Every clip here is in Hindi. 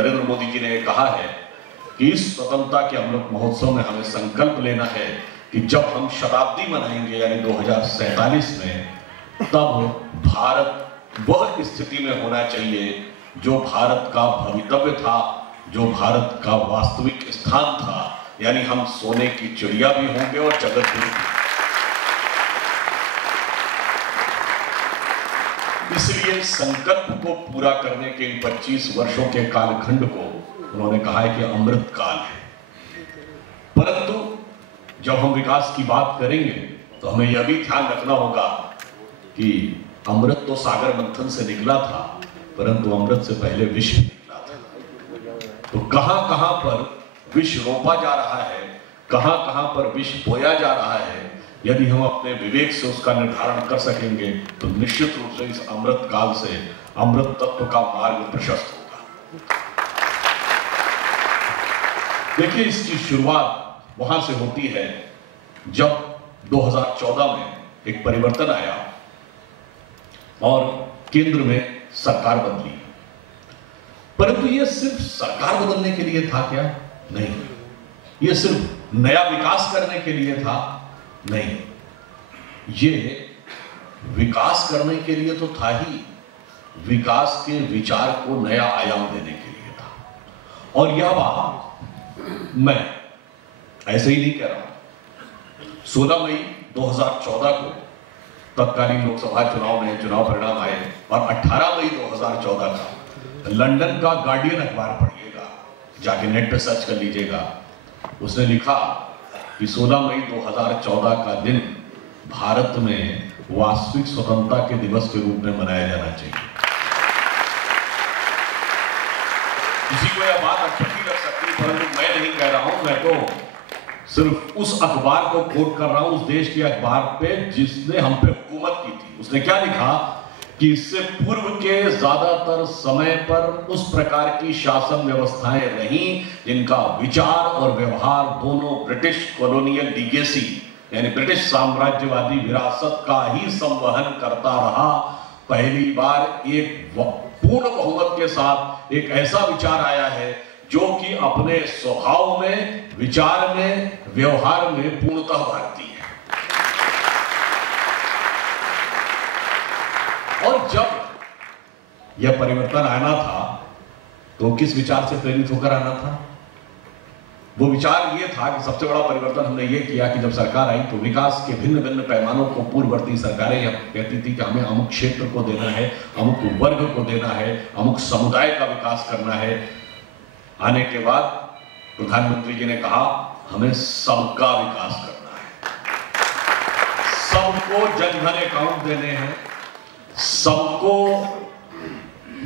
नरेंद्र मोदी जी ने कहा है कि इस स्वतंत्रता के अमृत महोत्सव में हमें संकल्प लेना है कि जब हम शताब्दी मनाएंगे यानी 2047 में, तब भारत वह स्थिति में होना चाहिए जो भारत का भवितव्य था, जो भारत का वास्तविक स्थान था, यानी हम सोने की चिड़िया भी होंगे और जगत भी। इसलिए संकल्प को पूरा करने के इन 25 वर्षों के कालखंड को उन्होंने कहा है कि अमृत काल है। परंतु जब हम विकास की बात करेंगे तो हमें यह भी ध्यान रखना होगा कि अमृत तो सागर मंथन से निकला था, परंतु अमृत से पहले विष भी निकला था। तो कहां-कहां पर विष रोपा जा रहा है, कहां-कहां पर विष बोया जा रहा है, यदि हम अपने विवेक से उसका निर्धारण कर सकेंगे तो निश्चित रूप से इस अमृत काल से अमृत तत्व का मार्ग प्रशस्त होगा। देखिए, इसकी शुरुआत वहां से होती है जब 2014 में एक परिवर्तन आया और केंद्र में सरकार बदली। परंतु यह सिर्फ सरकार बदलने के लिए था क्या? नहीं। यह सिर्फ नया विकास करने के लिए था? नहीं। ये विकास करने के लिए तो था ही, विकास के विचार को नया आयाम देने के लिए था। और यह बात मैं ऐसे ही नहीं कह रहा। 16 मई 2014 को तत्कालीन लोकसभा चुनाव में चुनाव परिणाम आए और 18 मई 2014 का लंदन का गार्डियन अखबार पढ़िएगा, जाके नेट पे सर्च कर लीजिएगा। उसने लिखा कि 16 मई 2014 का दिन भारत में वास्तविक स्वतंत्रता के दिवस के रूप में मनाया जाना चाहिए। किसी को यह बात अच्छी लग सकती है, परंतु मैं नहीं कह रहा हूं। मैं तो सिर्फ उस अखबार को कोट कर रहा हूं, उस देश के अखबार पे जिसने हम पे हुकूमत की थी। उसने क्या लिखा कि इससे पूर्व के ज्यादातर समय पर उस प्रकार की शासन व्यवस्थाएं रहीं जिनका विचार और व्यवहार दोनों ब्रिटिश कॉलोनियल लीगेसी यानी ब्रिटिश साम्राज्यवादी विरासत का ही संवहन करता रहा। पहली बार एक पूर्ण बहुमत के साथ एक ऐसा विचार आया है जो कि अपने स्वभाव में, विचार में, व्यवहार में पूर्णतः भारतीय है। और जब यह परिवर्तन आना था तो किस विचार से प्रेरित होकर आना था? वो विचार ये था कि सबसे बड़ा परिवर्तन हमने ये किया कि जब सरकार आई तो विकास के भिन्न भिन्न पैमानों को पूर्ववर्ती सरकारें कहती थी कि हमें अमुक क्षेत्र को देना है, अमुक वर्ग को देना है, अमुक समुदाय का विकास करना है। आने के बाद प्रधानमंत्री जी ने कहा हमें सबका विकास करना है, सबको जनधन अकाउंट देने हैं, सबको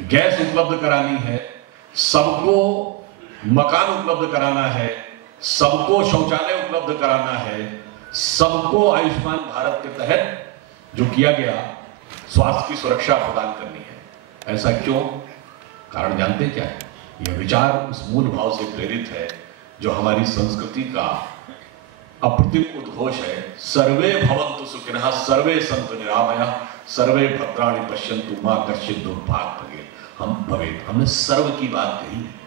गैस उपलब्ध करानी है, सबको मकान उपलब्ध कराना है, सबको शौचालय उपलब्ध कराना है, सबको आयुष्मान भारत के तहत जो किया गया स्वास्थ्य की सुरक्षा प्रदान करनी है। ऐसा क्यों? कारण जानते क्या है? यह विचार उस मूल भाव से प्रेरित है जो हमारी संस्कृति का अप्रतिम उद्घोष है। सर्वे भवन्तु सुखिनः, सर्वे सन्तु निरामयाः, सर्वे भद्राणि पश्यन्तु मा कश्चित् दुर्भाग् भवेत्। हमने सर्व की बात कही है,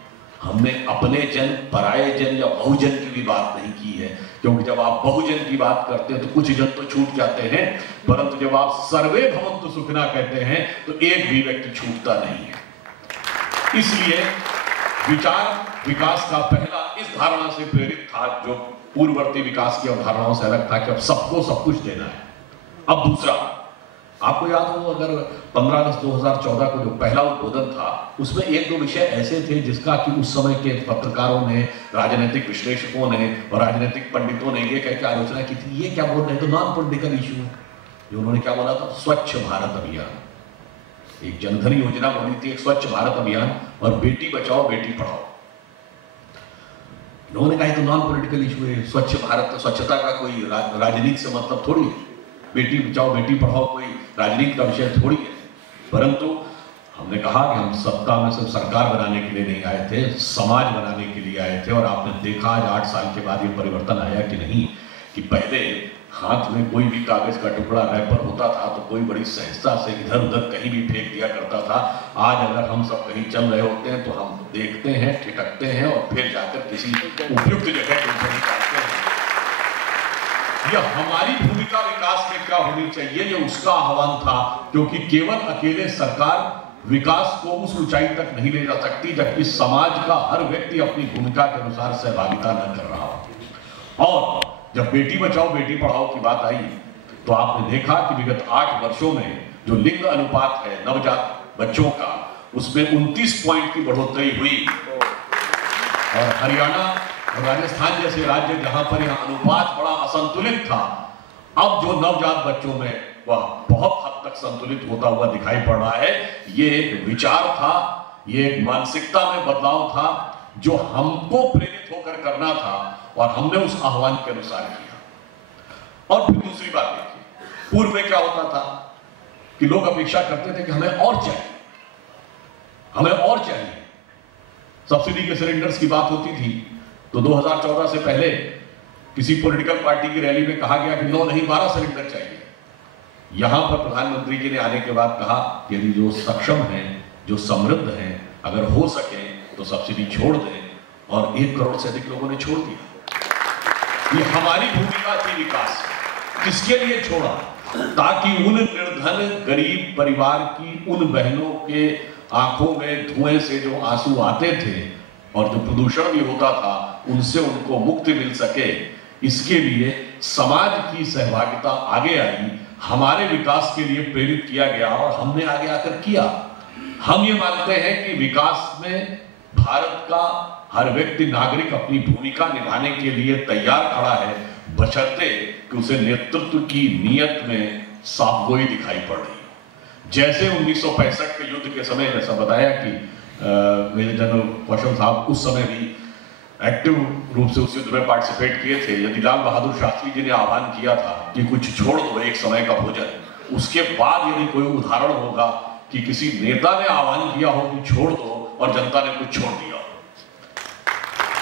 हमने अपने जन, पराये जन या बहुजन की भी बात नहीं की है, क्योंकि जब आप बहुजन की बात करते हैं तो कुछ जन तो छूट जाते हैं, परंतु जब आप सर्वे भवन्तु सुखिनः कहते हैं तो एक भी व्यक्ति छूटता नहीं है। इसलिए विचार विकास का पहला इस धारणा से प्रेरित था जो पूर्ववर्ती विकास की अवधारणाओं से अलग था कि अब सबको सब कुछ देना है। अब दूसरा, आपको याद हो अगर 15 अगस्त 2014 को जो पहला उद्बोधन था उसमें एक दो विषय ऐसे थे जिसका कि उस समय के पत्रकारों ने, राजनीतिक विश्लेषकों ने और राजनीतिक पंडितों ने ये कह के आलोचना की थी, ये क्या बोल रहे हैं, तो नॉन पॉलिटिकल इशू है। जो उन्होंने क्या बोला था, स्वच्छ भारत अभियान, एक जनधन योजना बनी थी, एक स्वच्छ भारत अभियान और बेटी बचाओ बेटी पढ़ाओ। उन्होंने कहा तो नॉन पॉलिटिकल इशू है, स्वच्छ भारत, स्वच्छता का कोई राजनीति से मतलब थोड़ी है, बेटी बचाओ बेटी पढ़ाओ कोई राजनीति का विषय थोड़ी है। परंतु हमने कहा कि हम सत्ता में सिर्फ सरकार बनाने के लिए नहीं आए थे, समाज बनाने के लिए आए थे। और आपने देखा आज 8 साल के बाद ये परिवर्तन आया कि नहीं, कि पहले हाथ में कोई भी कागज का टुकड़ा रैपर होता था तो कोई बड़ी सहजता से इधर उधर कहीं भी फेंक दिया करता था। आज अगर हम सब कहीं चल रहे होते हैं तो हम देखते हैं, ठिठकते हैं और फिर जाकर किसी उपयुक्त जगह पर निकालते हैं। यह हमारी भूमिका विकास में क्या होनी चाहिए, ये उसका आह्वान था, क्योंकि केवल अकेले सरकार विकास को उस ऊंचाई तक नहीं ले जा सकती जबकि समाज का हर व्यक्ति अपनी भूमिका के अनुसार सहभागिता न कर रहा हो। और जब बेटी बचाओ बेटी पढ़ाओ की बात आई तो आपने देखा कि विगत 8 वर्षों में जो लिंग अनुपात है नवजात बच्चों का, उसमें 29 पॉइंट की बढ़ोतरी हुई। और हरियाणा और राजस्थान जैसे राज्य जहां पर यह अनुपात बड़ा असंतुलित था, अब जो नवजात बच्चों में वह बहुत हद तक संतुलित होता हुआ दिखाई पड़ रहा है। ये एक विचार था, ये एक मानसिकता में बदलाव था जो हमको प्रेरित होकर करना था और हमने उस आह्वान के अनुसार किया। और फिर दूसरी बात देखिए, पूर्व में क्या होता था कि लोग अपेक्षा करते थे कि हमें और चाहिए, हमें और चाहिए। सब्सिडी के सिलेंडर्स की बात होती थी तो 2014 से पहले किसी पॉलिटिकल पार्टी की रैली में कहा गया कि 9 नहीं 12 सिलेंडर चाहिए। यहां पर प्रधानमंत्री जी ने आने के बाद कहा कि यदि जो सक्षम हैं, जो समृद्ध हैं, अगर हो सके तो सब्सिडी छोड़ दें, और 1 करोड़ से अधिक लोगों ने छोड़ दिया। ये हमारी भूमिका थी विकास। किसके लिए छोड़ा? ताकि उन निर्धन गरीब परिवार की उन बहनों के आंखों में धुएं से जो आंसू आते थे और जो प्रदूषण भी होता था, उनसे उनको मुक्ति मिल सके। इसके लिए समाज की सहभागिता आगे आई, हमारे विकास के लिए प्रेरित किया गया और हमने आगे आकर किया। हम ये मानते हैं कि विकास में भारत का हर व्यक्ति नागरिक अपनी भूमिका निभाने के लिए तैयार खड़ा है, बशर्ते कि उसे नेतृत्व की नीयत में साफगोई दिखाई पड़ रही है। जैसे 1965 के युद्ध के समय जैसा बताया कि मेजर जनरल कौशल साहब उस समय भी एक्टिव रूप से उस युद्ध में पार्टिसिपेट किए थे। यदि लाल बहादुर शास्त्री जी ने आह्वान किया था कि कुछ छोड़ दो एक समय का भोजन, उसके बाद यदि कोई उदाहरण होगा कि किसी नेता ने आह्वान किया हो कि छोड़ दो और जनता ने कुछ छोड़ दिया,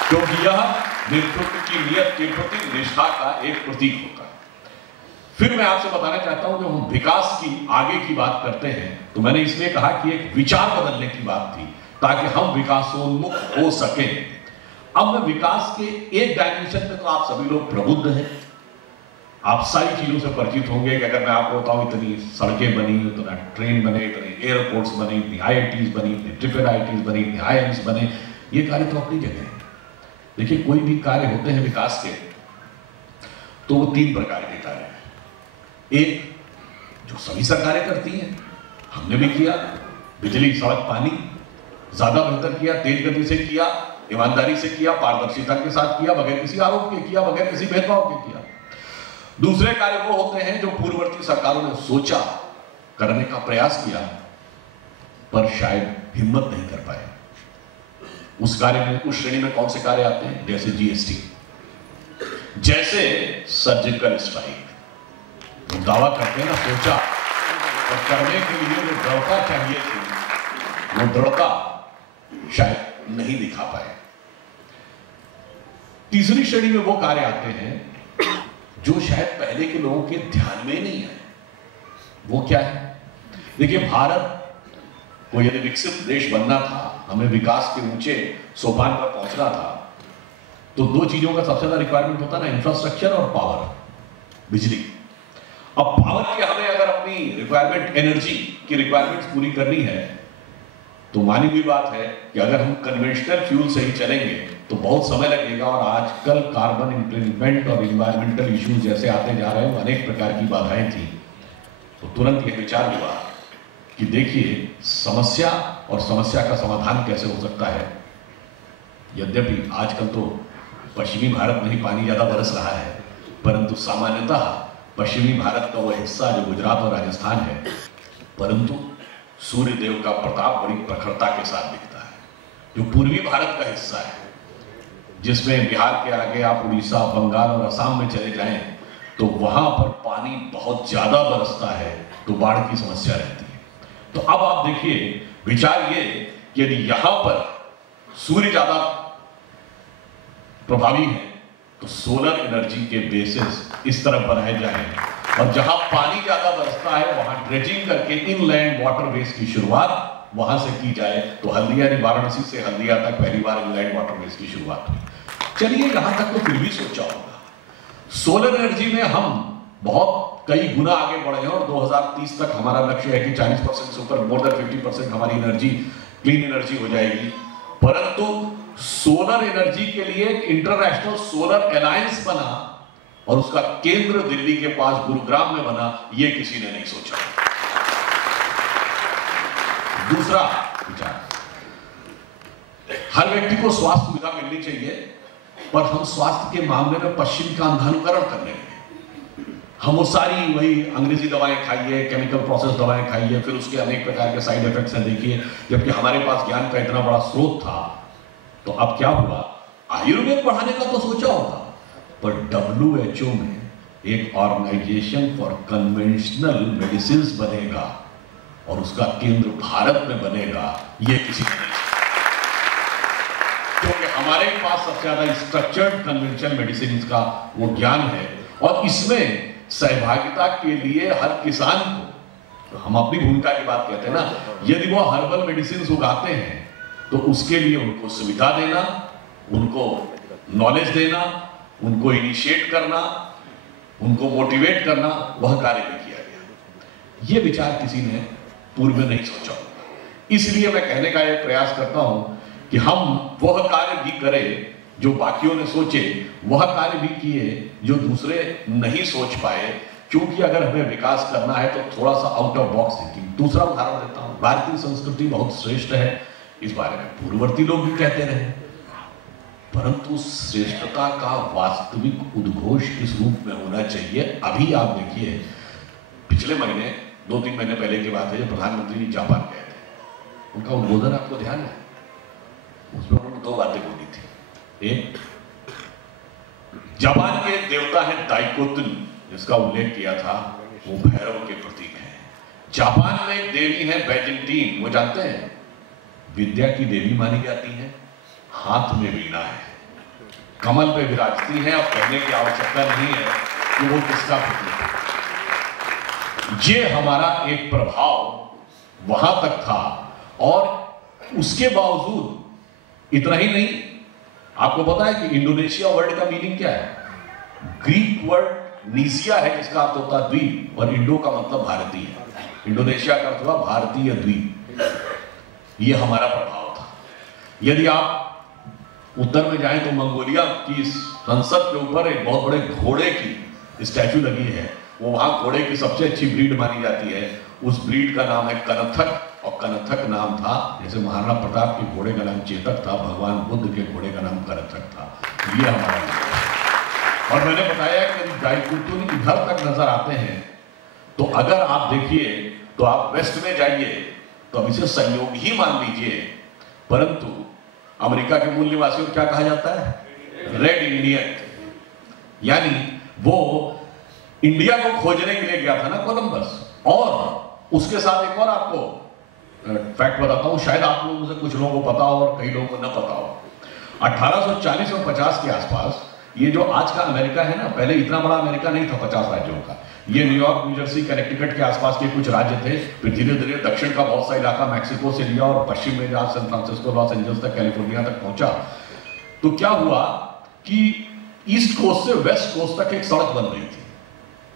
क्योंकि यह नेतृत्व की नियत के प्रति निष्ठा का एक प्रतीक होता है। फिर मैं आपसे बताना चाहता हूं, जब हम विकास की आगे की बात करते हैं तो मैंने इसलिए कहा कि एक विचार बदलने की बात थी ताकि हम विकासोन्मुख हो सके। अब मैं विकास के एक डायमेंशन में तो आप सभी लोग प्रबुद्ध हैं, आप सारी चीजों से परिचित होंगे कि अगर मैं आपको बताऊं इतनी सड़कें बनी, इतना ट्रेन बने, इतने एयरपोर्ट्स बने, इतनी IITs बनी, इतनी ट्रिपल IITs बनी, इतने IIMs बने, ये कार्य तो अपनी जगह है। देखिए, कोई भी कार्य होते हैं विकास के तो वो 3 प्रकार के कार्य हैं। एक जो सभी सरकारें करती हैं, हमने भी किया, बिजली सड़क पानी ज्यादा बेहतर किया, तेज गति से किया, ईमानदारी से किया, पारदर्शिता के साथ किया, बगैर किसी आरोप के किया, बगैर किसी भेदभाव के किया। दूसरे कार्य वो होते हैं जो पूर्ववर्ती सरकारों ने सोचा, करने का प्रयास किया, पर शायद हिम्मत नहीं कर पाए। उस कार्य में, उस श्रेणी में कौन से कार्य आते हैं? जैसे GST, जैसे सर्जिकल स्ट्राइक। तो दावा करते हैं ना, सोचा, और करने के लिए जो दृढ़ता चाहिए थी, वो दृढ़ता शायद नहीं दिखा पाए। तीसरी श्रेणी में वो कार्य आते हैं जो शायद पहले के लोगों के ध्यान में नहीं है। वो क्या है? देखिए, भारत को यदि विकसित देश बनना था, हमें विकास के ऊंचे सोपान पर पहुंचना था, तो 2 चीजों का सबसे ज्यादा रिक्वायरमेंट होता है ना, इंफ्रास्ट्रक्चर और पावर, बिजली। अब पावर की हमें अगर अपनी रिक्वायरमेंट, एनर्जी की रिक्वायरमेंट्स पूरी करनी है तो मानी हुई बात है कि अगर हम कन्वेंशनल फ्यूल से ही चलेंगे तो बहुत समय लगेगा, और आजकल कार्बन इंप्लीमेंट और इन्वायरमेंटल इश्यूज जैसे आते जा रहे हैं, अनेक प्रकार की बाधाएं थी। तो तुरंत यह विचार हुआ कि देखिए, समस्या और समस्या का समाधान कैसे हो सकता है। यद्यपि आजकल तो पश्चिमी भारत में ही पानी ज्यादा बरस रहा है, परंतु सामान्यतः पश्चिमी भारत का वह हिस्सा जो गुजरात और राजस्थान है, परंतु सूर्य देव का प्रताप बड़ी प्रखरता के साथ दिखता है। जो पूर्वी भारत का हिस्सा है, जिसमें बिहार के आगे आप उड़ीसा, बंगाल और असम में चले जाएं, तो वहां पर पानी बहुत ज्यादा बरसता है, तो बाढ़ की समस्या रहती है। तो अब आप देखिए, विचार ये कि यदि यहां पर सूर्य ज्यादा प्रभावी है तो सोलर एनर्जी के बेसिस इस तरह बनाए जाए और जहां पानी ज्यादा बरसता है वहां ड्रेजिंग करके इनलैंड वाटरवेज की शुरुआत वहां से की जाए। तो हल्दिया वाराणसी से हल्दिया तक पहली बार इनलैंड वाटरवेज की शुरुआत हुई। चलिए यहां तक तो फिर भी सोचा होगा। सोलर एनर्जी में हम बहुत कई गुना आगे बढ़े हैं और 2030 तक हमारा लक्ष्य है कि 40% से ऊपर मोर देन 50% हमारी एनर्जी क्लीन एनर्जी हो जाएगी। परंतु सोलर एनर्जी के लिए इंटरनेशनल सोलर अलायंस बना और उसका केंद्र दिल्ली के पास गुरुग्राम में बना, यह किसी ने नहीं सोचा। दूसरा विचार, हर व्यक्ति को स्वास्थ्य सुविधा मिलनी चाहिए, पर हम स्वास्थ्य के मामले में पश्चिम का अंधानुकरण करने लगे। हम वो सारी वही अंग्रेजी दवाएं खाइए, केमिकल प्रोसेस दवाएं खाइए, फिर उसके अनेक प्रकार के साइड इफेक्ट्स हैं देखिए। जबकि हमारे पास ज्ञान का इतना बड़ा स्रोत था, तो अब क्या हुआ? आयुर्वेद बढ़ाने का तो सोचा होगा, पर WHO में एक ऑर्गेनाइजेशन फॉर कन्वेंशनल मेडिसिन बनेगा और उसका केंद्र भारत में बनेगा, यह किसी ने नहीं सोचा। क्योंकि हमारे पास सबसे ज्यादा स्ट्रक्चर्ड कन्वेंशनल मेडिसिन का वो ज्ञान है और इसमें सहभागिता के लिए हर किसान को, हम अपनी भूमिका की बात कहते हैं ना, यदि वो हर्बल मेडिसिन उगाते हैं तो उसके लिए उनको सुविधा देना, उनको नॉलेज देना, उनको इनिशिएट करना, उनको मोटिवेट करना, वह कार्य भी किया गया। यह विचार किसी ने पूर्व में नहीं सोचा। इसलिए मैं कहने का यह प्रयास करता हूं कि हम वह कार्य भी करें जो बाकियों ने सोचे, वह कार्य भी किए जो दूसरे नहीं सोच पाए। क्योंकि अगर हमें विकास करना है तो थोड़ा सा आउट ऑफ बॉक्स थिंकिंग। दूसरा उदाहरण देता हूं, भारतीय संस्कृति बहुत श्रेष्ठ है, इस बारे में पूर्ववर्ती लोग भी कहते रहे, परंतु श्रेष्ठता का वास्तविक उद्घोष किस रूप में होना चाहिए? अभी आप देखिए, पिछले महीने 2-3 महीने पहले की बात है, जब प्रधानमंत्री जापान गए थे, उनका उद्बोधन आपको ध्यान है? उसमें उन्होंने 2 बातें बोली थी। एक, जापान के देवता है दाइकोतुन, जिसका उल्लेख किया था, वो भैरव के प्रतीक है। जापान में एक देवी है बैजेंटीन, वो जानते हैं, विद्या की देवी मानी जाती है, हाथ में वीणा है, कमल पे विराजती है। अब कहने की आवश्यकता नहीं है कि वो किसका प्रतीक है। ये हमारा एक प्रभाव वहां तक था और उसके बावजूद इतना ही नहीं, आपको पता है कि इंडोनेशिया वर्ड का मीनिंग क्या है? ग्रीक वर्ड नीसिया है, जिसका अर्थ होता है द्वीप, और इंडो का मतलब भारतीय है। इंडोनेशिया का अर्थ हुआ भारतीय द्वीप। यह हमारा प्रभाव था। यदि आप उत्तर में जाएं तो मंगोलिया की संसद के ऊपर एक बहुत बड़े घोड़े की स्टैचू लगी है। वो वहां घोड़े की सबसे अच्छी ब्रीड मानी जाती है। उस ब्रीड का नाम है कनथक, और कनथक नाम था, जैसे महाराणा प्रताप के घोड़े का नाम चेतक था, भगवान बुद्ध के घोड़े का नाम कनथक था। ये हमारा नाम। और मैंने बताया कि दाइकोतुन इधर तक नजर आते हैं, तो अगर आप देखिए तो आप वेस्ट में जाइए तो अब इसे संयोग ही मान लीजिए, परंतु अमेरिका के मूल निवासियों को क्या कहा जाता है? Red Indian. यानी वो इंडिया को खोजने के लिए गया था ना कोलंबस। और उसके साथ एक और आपको फैक्ट बताता हूं, शायद आप लोगों में से कुछ लोगों को पता हो और कई लोगों को न पता हो। 1840 और 50 के आसपास ये जो आज का अमेरिका है ना, पहले इतना बड़ा अमेरिका नहीं था 50 राज्यों का। ये न्यूयॉर्क, न्यू जर्सी, कनेक्टिकट के आसपास के कुछ राज्य थे। फिर धीरे धीरे दक्षिण का बहुत सा इलाका मैक्सिको से लिया और पश्चिम में जहां सैन फ्रांसिस्को, लॉस एंजल्स तक, कैलिफोर्निया तक पहुंचा। तो क्या हुआ कि ईस्ट कोस्ट से वेस्ट कोस्ट तक एक सड़क बन रही थी।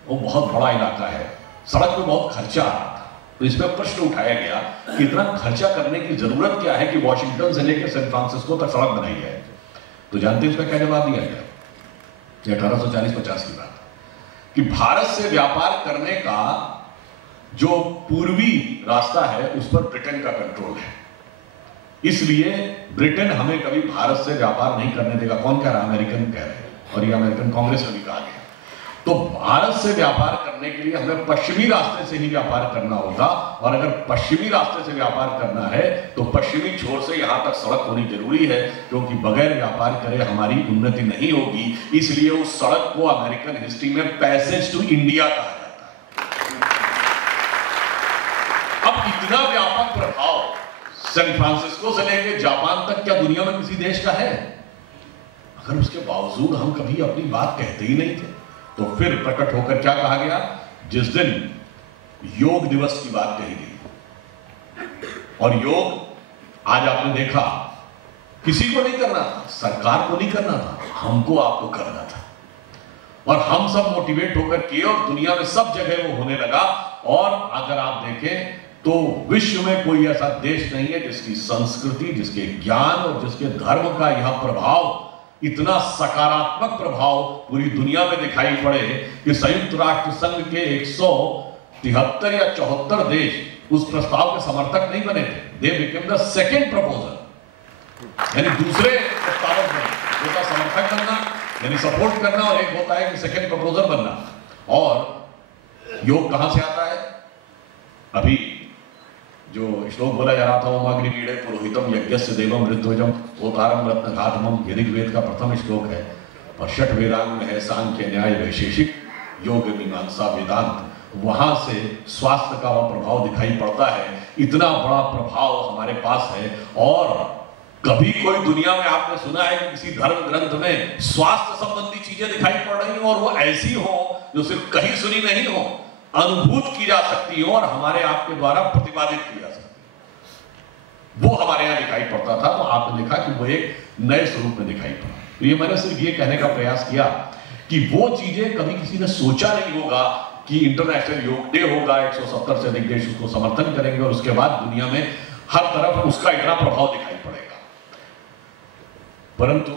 वो बहुत बड़ा इलाका है, सड़क पे बहुत खर्चा आ रहा था। तो इस पर प्रश्न उठाया गया कि इतना खर्चा करने की जरूरत क्या है कि वॉशिंगटन से लेकर सैन फ्रांसिस्को तक सड़क बनाई जाए? तो जानते हैं इसका क्या जवाब दिया गया? 1840-50 की बात, कि भारत से व्यापार करने का जो पूर्वी रास्ता है उस पर ब्रिटेन का कंट्रोल है, इसलिए ब्रिटेन हमें कभी भारत से व्यापार नहीं करने देगा। कौन कह रहा? अमेरिकन कह रहे हैं, और ये अमेरिकन कांग्रेस में भी कहा गया। तो भारत से व्यापार करने के लिए हमें पश्चिमी रास्ते से ही व्यापार करना होगा, और अगर पश्चिमी रास्ते से व्यापार करना है तो पश्चिमी छोर से यहां तक सड़क होनी जरूरी है, क्योंकि बगैर व्यापार करे हमारी उन्नति नहीं होगी। इसलिए उस सड़क को अमेरिकन हिस्ट्री में पैसेज टू इंडिया कहा जाता है। अब इतना व्यापक प्रभाव सैन फ्रांसिस्को से लेकर जापान तक क्या दुनिया में किसी देश का है? अगर उसके बावजूद हम कभी अपनी बात कहते ही नहीं थे, तो फिर प्रकट होकर क्या कहा गया, जिस दिन योग दिवस की बात कही गई। और योग आज आपने देखा किसी को नहीं करना था, सरकार को नहीं करना था, हमको आपको करना था, और हम सब मोटिवेट होकर किए और दुनिया में सब जगह वो होने लगा। और अगर आप देखें तो विश्व में कोई ऐसा देश नहीं है जिसकी संस्कृति, जिसके ज्ञान और जिसके धर्म का यह प्रभाव, इतना सकारात्मक प्रभाव पूरी दुनिया में दिखाई पड़े कि संयुक्त राष्ट्र संघ के 173 या 74 देश उस प्रस्ताव के समर्थक नहीं बने थे। They became the second proposal, यानी दूसरे प्रस्तावक बने। एक समर्थक बनना यानी सपोर्ट करना, और एक होता है कि सेकेंड प्रपोजल बनना। और योग कहां से आता है? अभी जो श्लोक बोला जा रहा था, ओम अग्निवीणे पुरोहितम यज्ञस्य देवम ऋत्विजम होतारम रत्नघातमम, ये ऋग्वेद का प्रथम श्लोक है। और षट वेदांग में है सांख्य न्याय वैशेषिक योग मीमांसा वेदांत। वहां से स्वास्थ्य का वह प्रभाव दिखाई पड़ता है। इतना बड़ा प्रभाव हमारे पास है। और कभी कोई दुनिया में आपने सुना है कि किसी धर्म ग्रंथ में स्वास्थ्य संबंधी चीजें दिखाई पड़ रही हो और वो ऐसी हो जो सिर्फ कहीं सुनी नहीं हो, अनुभूत की जा सकती हो और हमारे आपके द्वारा प्रतिपादित की जा सकती, वो हमारे यहां दिखाई पड़ता था। तो आपने देखा कि वो एक नए स्वरूप में दिखाई पड़ा। तो ये मैंने सिर्फ ये कहने का प्रयास किया कि वो चीजें कभी किसी ने सोचा नहीं होगा कि इंटरनेशनल योग डे होगा, 170 से अधिक देश उसको समर्थन करेंगे और उसके बाद दुनिया में हर तरफ उसका इतना प्रभाव दिखाई पड़ेगा। परंतु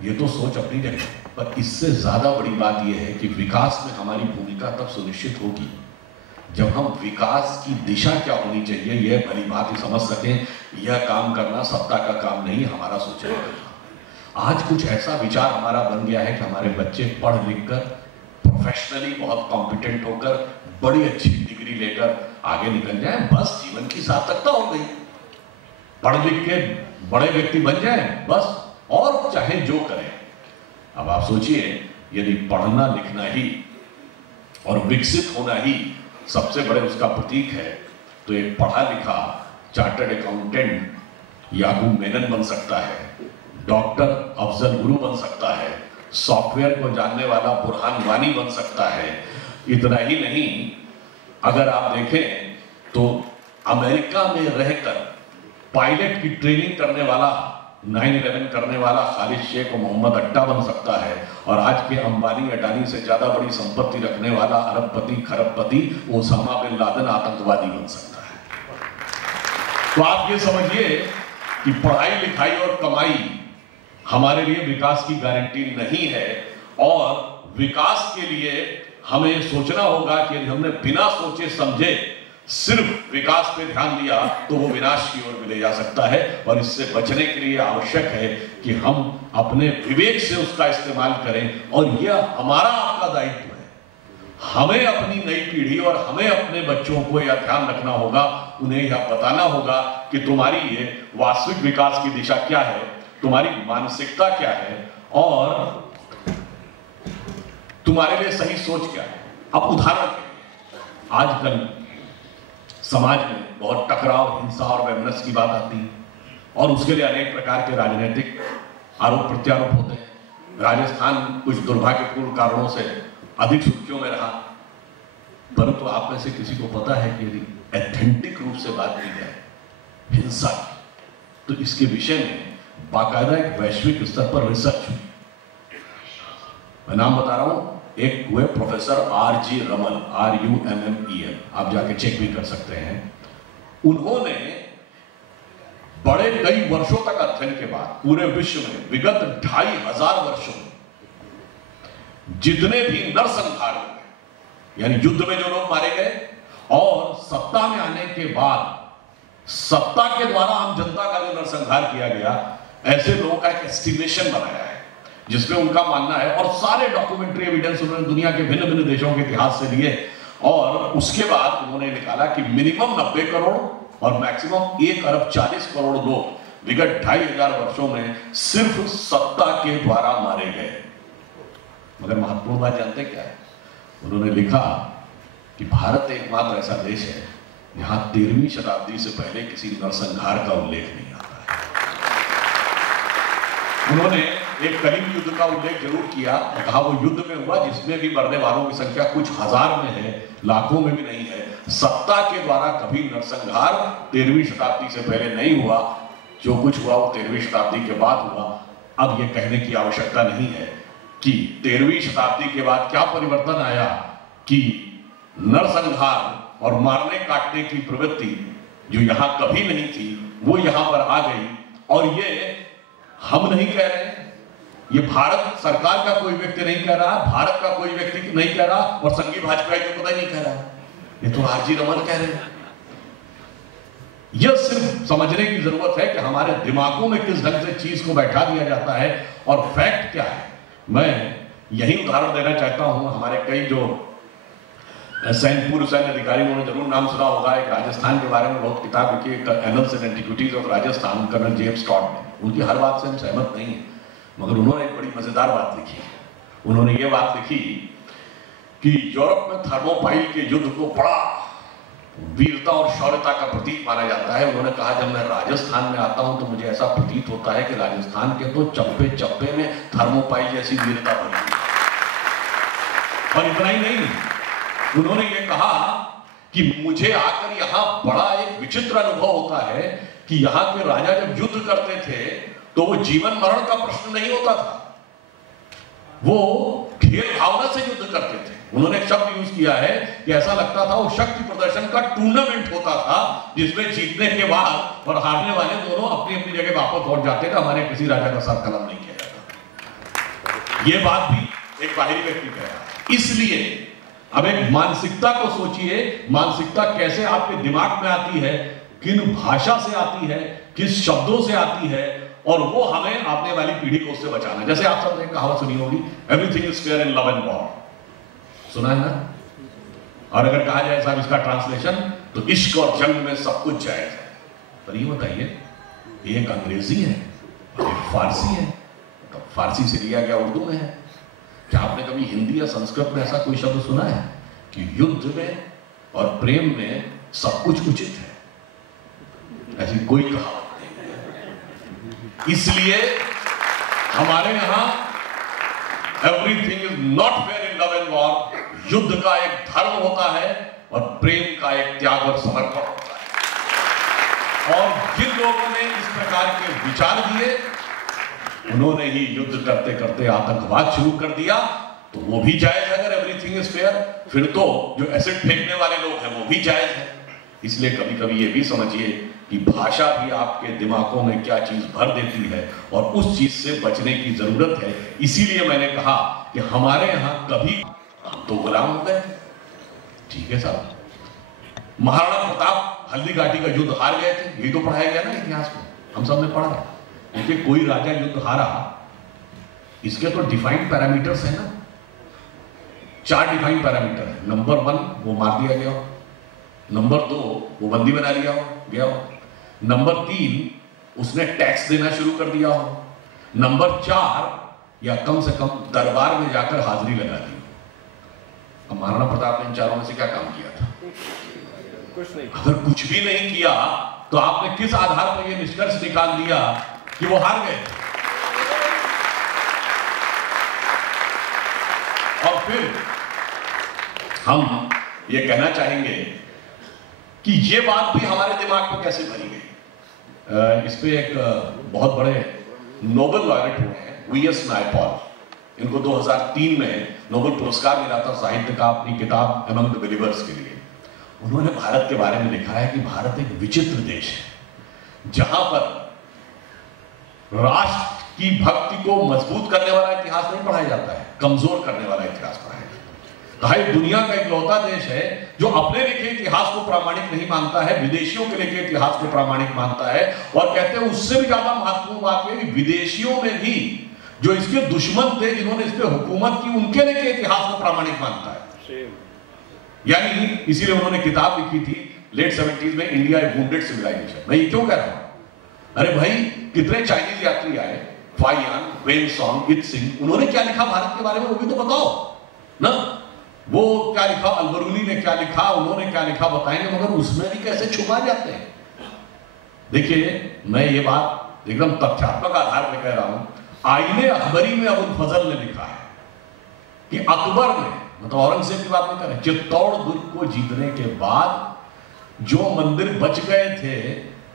ये तो सोच अपनी जगह, पर इससे ज्यादा बड़ी बात यह है कि विकास में हमारी भूमिका तब सुनिश्चित होगी जब हम विकास की दिशा क्या होनी चाहिए यह भली भांति समझ सकें। यह काम करना सत्ता का काम नहीं, हमारा सोचने का काम। आज कुछ ऐसा विचार हमारा बन गया है कि हमारे बच्चे पढ़ लिख कर प्रोफेशनली बहुत कॉम्पिटेंट होकर बड़ी अच्छी डिग्री लेकर आगे निकल जाएं, बस जीवन की सार्थकता हो गई। पढ़ लिख के बड़े व्यक्ति बन जाएं बस, और चाहे जो करें। अब आप सोचिए, यदि पढ़ना लिखना ही और विकसित होना ही सबसे बड़े उसका प्रतीक है, तो एक पढ़ा लिखा चार्टर्ड अकाउंटेंट याकूब मेनन बन सकता है, डॉक्टर अफजल गुरु बन सकता है, सॉफ्टवेयर को जानने वाला बुरहान वानी बन सकता है। इतना ही नहीं, अगर आप देखें तो अमेरिका में रहकर पायलट की ट्रेनिंग करने वाला, 9/11 करने वाला खालिद शेख और मोहम्मद अट्टा बन सकता है, और आज के अंबानी अडानी से ज्यादा बड़ी संपत्ति रखने वाला अरबपति खरबपति ओसामा बिन लादेन आतंकवादी बन सकता है। तो आप ये समझिए कि पढ़ाई लिखाई और कमाई हमारे लिए विकास की गारंटी नहीं है, और विकास के लिए हमें सोचना होगा कि यदि हमने बिना सोचे समझे सिर्फ विकास पे ध्यान दिया तो वो विनाश की ओर भी ले जा सकता है। और इससे बचने के लिए आवश्यक है कि हम अपने विवेक से उसका इस्तेमाल करें, और यह हमारा आपका दायित्व है। हमें अपनी नई पीढ़ी और हमें अपने बच्चों को यह ध्यान रखना होगा, उन्हें यह बताना होगा कि तुम्हारी ये वास्तविक विकास की दिशा क्या है, तुम्हारी मानसिकता क्या है, और तुम्हारे लिए सही सोच क्या है। अब उदाहरण के लिए आजकल समाज में बहुत टकराव, हिंसा और वैमनस्य की बात आती है, और उसके लिए अनेक प्रकार के राजनीतिक आरोप प्रत्यारोप होते हैं। राजस्थान कुछ दुर्भाग्यपूर्ण कारणों से अधिक सुर्खियों में रहा, परंतु आप में से किसी को पता है कि यदि एथेंटिक रूप से बात की जाए हिंसा की, तो इसके विषय में बाकायदा एक वैश्विक स्तर पर रिसर्च हुई। मैं नाम बता रहा हूं, एक हुए प्रोफेसर RG रमल, RUMMEL, आप जाके चेक भी कर सकते हैं। उन्होंने बड़े कई वर्षों तक अध्ययन के बाद पूरे विश्व में विगत 2500 वर्षों में जितने भी नरसंहार हुए, यानी युद्ध में जो लोग मारे गए और सत्ता में आने के बाद सत्ता के द्वारा आम जनता का जो नरसंहार किया गया, ऐसे लोगों का एक एस्टिमेशन बनाया है जिसमें उनका मानना है, और सारे डॉक्यूमेंट्री एविडेंस उन्होंने दुनिया के भिन्न भिन्न देशों के इतिहास से लिए, और उसके बाद उन्होंने निकाला कि मिनिमम 90 करोड़ और मैक्सिमम 1 अरब 40 करोड़ लोग विगत 2500 वर्षों में सिर्फ सत्ता के द्वारा मारे गए। मगर महत्वपूर्ण बात जानते क्या है? उन्होंने लिखा कि भारत एकमात्र ऐसा देश है जहां 13वीं शताब्दी से पहले किसी नरसंहार का उल्लेख नहीं आता है। उन्होंने एक कलिंग युद्ध का उल्लेख जरूर किया, कहा वो युद्ध में हुआ जिसमें भी मरने वालों की संख्या कुछ हजार में है, लाखों में भी नहीं है। सत्ता के द्वारा कभी नरसंहार 13वीं शताब्दी से पहले नहीं हुआ, जो कुछ हुआ वो 13वीं शताब्दी के बाद हुआ। अब ये कहने की आवश्यकता नहीं है कि 13वीं शताब्दी के बाद क्या परिवर्तन आया कि नरसंहार और मारने काटने की प्रवृत्ति जो यहां कभी नहीं थी वो यहां पर आ गई। और ये हम नहीं कह रहे, ये भारत सरकार का कोई व्यक्ति नहीं कह रहा, भारत का कोई व्यक्ति नहीं कह रहा, और संघीय भाजपा तो पता नहीं कह रहा, ये तो आरजी रमन कह रहे हैं। यह सिर्फ समझने की जरूरत है कि हमारे दिमागों में किस ढंग से चीज को बैठा दिया जाता है और फैक्ट क्या है। मैं यही उदाहरण देना चाहता हूं, हमारे कई जो पूर्व सैन्य अधिकारी, उन्होंने जरूर नाम सुना होगा, एक राजस्थान के बारे में बहुत किताब लिखी है, annals and antiquities of Rajasthan, colonel James Tod ने। उनकी हर बात से हम सहमत नहीं है, मगर उन्होंने एक बड़ी मजेदार बात लिखी है। उन्होंने ये बात लिखी कि यूरोप में थर्मोपाइल के युद्ध को बड़ा वीरता और शौर्यता का प्रतीक माना जाता है। उन्होंने कहा जब मैं राजस्थान में आता हूं तो मुझे ऐसा प्रतीत होता है कि राजस्थान के तो चप्पे चप्पे में थर्मोपाइल जैसी वीरता बनी है। और इतना ही नहीं, उन्होंने ये कहा कि मुझे आकर यहां बड़ा एक विचित्र अनुभव होता है कि यहां के राजा जब युद्ध करते थे तो वो जीवन मरण का प्रश्न नहीं होता था, वो खेल भावना से युद्ध करते थे। उन्होंने एक शब्द यूज किया है कि ऐसा लगता था वो शक्ति प्रदर्शन का टूर्नामेंट होता था, जिसमें जीतने के बाद और हारने वाले दोनों अपनी अपनी जगह वापस लौट जाते थे, हमारे किसी राजा का सर कलम नहीं किया जाता। ये बात भी एक बाहरी व्यक्ति कह रहा। इसलिए अब एक मानसिकता को सोचिए, मानसिकता कैसे आपके दिमाग में आती है, किन भाषा से आती है, किस शब्दों से आती है, और वो हमें आने वाली पीढ़ी को उससे बचाना है। जैसे आप सबने कहावत सुनी होगी, everything is fair in love and war, सुना है ना? और अगर कहा जाए साहब इसका ट्रांसलेशन, तो इश्क और जंग में सब कुछ जायज है। पर ये बताइए, ये एक अंग्रेजी है और एक फारसी है, तो फारसी से लिया गया उर्दू में है। क्या आपने कभी हिंदी या संस्कृत में ऐसा कोई शब्द सुना है कि युद्ध में और प्रेम में सब कुछ उचित है? ऐसी कोई कहावत नहीं है। इसलिए हमारे यहां everything is not fair in love and war, युद्ध का एक धर्म होता है और प्रेम का एक त्याग और समर्पण होता है। और जिन लोगों ने इस प्रकार के विचार दिए, उन्होंने ही युद्ध करते करते आतंकवाद शुरू कर दिया, तो वो भी जायज है। अगर एवरीथिंग इज फेयर, फिर तो जो एसिड फेंकने वाले लोग हैं वो भी जायज है। इसलिए कभी कभी ये भी समझिए कि भाषा भी आपके दिमागों में क्या चीज भर देती है और उस चीज से बचने की जरूरत है। इसीलिए मैंने कहा कि हमारे यहां कभी हम तो गुलाम हो गए, ठीक है साहब। महाराणा प्रताप हल्दी घाटी का युद्ध हार गए थे, यही तो पढ़ाया गया ना इतिहास में, हम सब ने पढ़ा। देखिए कोई राजा युद्ध हारा, इसके तो डिफाइंड पैरामीटर्स है ना, 4 डिफाइंड पैरामीटर है। नंबर 1 वो मार दिया गया, नंबर 2 वो बंदी बना लिया गया, नंबर 3 उसने टैक्स देना शुरू कर दिया हो, नंबर 4 या कम से कम दरबार में जाकर हाजिरी लगा दी। अब महाराणा प्रताप ने इन चारों में से क्या काम किया था? कुछ नहीं। अगर कुछ भी नहीं किया तो आपने किस आधार पर यह निष्कर्ष निकाल दिया कि वो हार गए? और फिर हम ये कहना चाहेंगे कि ये बात भी हमारे दिमाग में कैसे भरी गई। इस पे एक बहुत बड़े नोबेल लॉरेट हुए हैं, वीएस नायपॉल। इनको 2003 में नोबेल पुरस्कार मिला था साहित्य का अपनी किताब अमंग द बिलीवर्स के लिए। उन्होंने भारत के बारे में लिखा है कि भारत एक विचित्र देश है, जहां पर राष्ट्र की भक्ति को मजबूत करने वाला इतिहास नहीं पढ़ाया जाता है, कमजोर करने वाला इतिहास पढ़ाया जाता है। दुनिया का इकलौता देश है जो अपने लिखे इतिहास को प्रामाणिक नहीं मानता है, विदेशियों के लिखे इतिहास को प्रामाणिक मानता है। और कहते हैं उससे भी ज्यादा महत्वपूर्ण बात है कि विदेशियों में भी जो इसके दुश्मन थे, जिन्होंने इस पर हुकूमत की, उनके लिखे इतिहास को प्रामाणिक मानता है। यानी इसीलिए उन्होंने किताब लिखी थी लेट 70s में, इंडिया ए वुंडेड सिविलाइजेशन। मैं ये क्यों कह रहा हूं? अरे भाई, कितने चाइनीज यात्री आए, फाइयान, वेनसॉन्ग, इत्सिंग, उन्होंने क्या लिखा भारत के बारे में वो भी तो बताओ ना। वो क्या लिखा, अलबरूनी ने क्या लिखा, उन्होंने क्या लिखा बताएंगे, मगर उसमें भी कैसे छुपा जाते हैं। देखिए, मैं ये बात एकदम तथ्यात्मक आधार पर कह रहा हूं। आईने अकबरी में अबुल फजल ने लिखा है कि अकबर ने, मतलब औरंगजेब की बात नहीं कर रहे, चित्तौड़ दुर्ग को जीतने के बाद जो मंदिर बच गए थे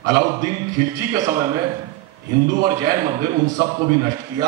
अलाउद्दीन खिलजी के समय में, हिंदू और जैन मंदिर, उन सबको भी नष्ट किया।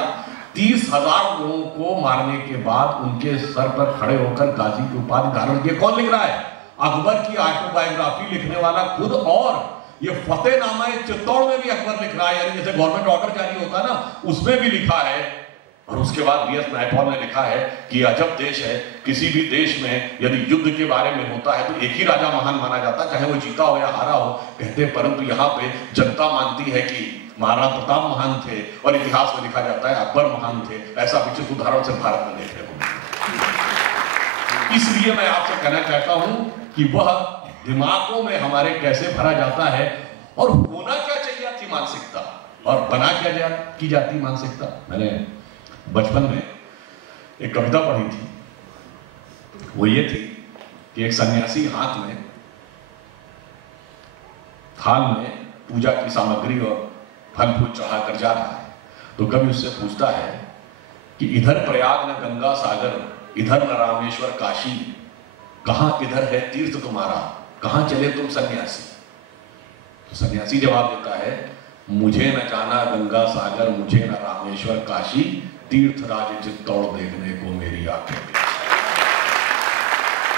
30,000 लोगों को मारने के बाद उनके सर पर खड़े होकर गाजी की उपाधि धारण किए। कौन लिख रहा है? अकबर की ऑटोबायोग्राफी लिखने वाला खुद, और ये फतेहनामा चित्तौड़ में भी अकबर लिख रहा है, यानी जैसे गवर्नमेंट ऑर्डर जारी होता ना, उसमें भी लिखा है। और उसके बाद बीएस नायपॉल ने लिखा है कि अजब देश है, किसी भी देश में यदि युद्ध के बारे में होता है तो एक ही राजा महान माना जाता, चाहे वो जीता हो या हारा हो। कहते परंतु यहाँ पे जनता मानती है कि महाराणा प्रताप महान थे, और इतिहास में लिखा जाता है अकबर महान थे। ऐसा विचित्र उदाहरण से भारत में देखने को मिलता। इसलिए मैं आपसे कहना चाहता हूं कि वह दिमागों में हमारे कैसे भरा जाता है, और होना क्या चाहिए थी मानसिकता, और बना क्या की जाती मानसिकता। मैंने बचपन में एक कविता पढ़ी थी, वो ये थी कि एक सन्यासी हाथ में थाल में पूजा की सामग्री और फल फूल चढ़ाकर जा रहा है, तो कवि उससे पूछता है कि इधर प्रयाग न गंगा सागर, इधर न रामेश्वर काशी, कहां किधर है तीर्थ तुम्हारा, कहां चले तुम सन्यासी। तो सन्यासी जवाब देता है, मुझे न जाना गंगा सागर, मुझे न रामेश्वर काशी, तीर्थराज चित्तौड़ देखने को मेरी आंखें।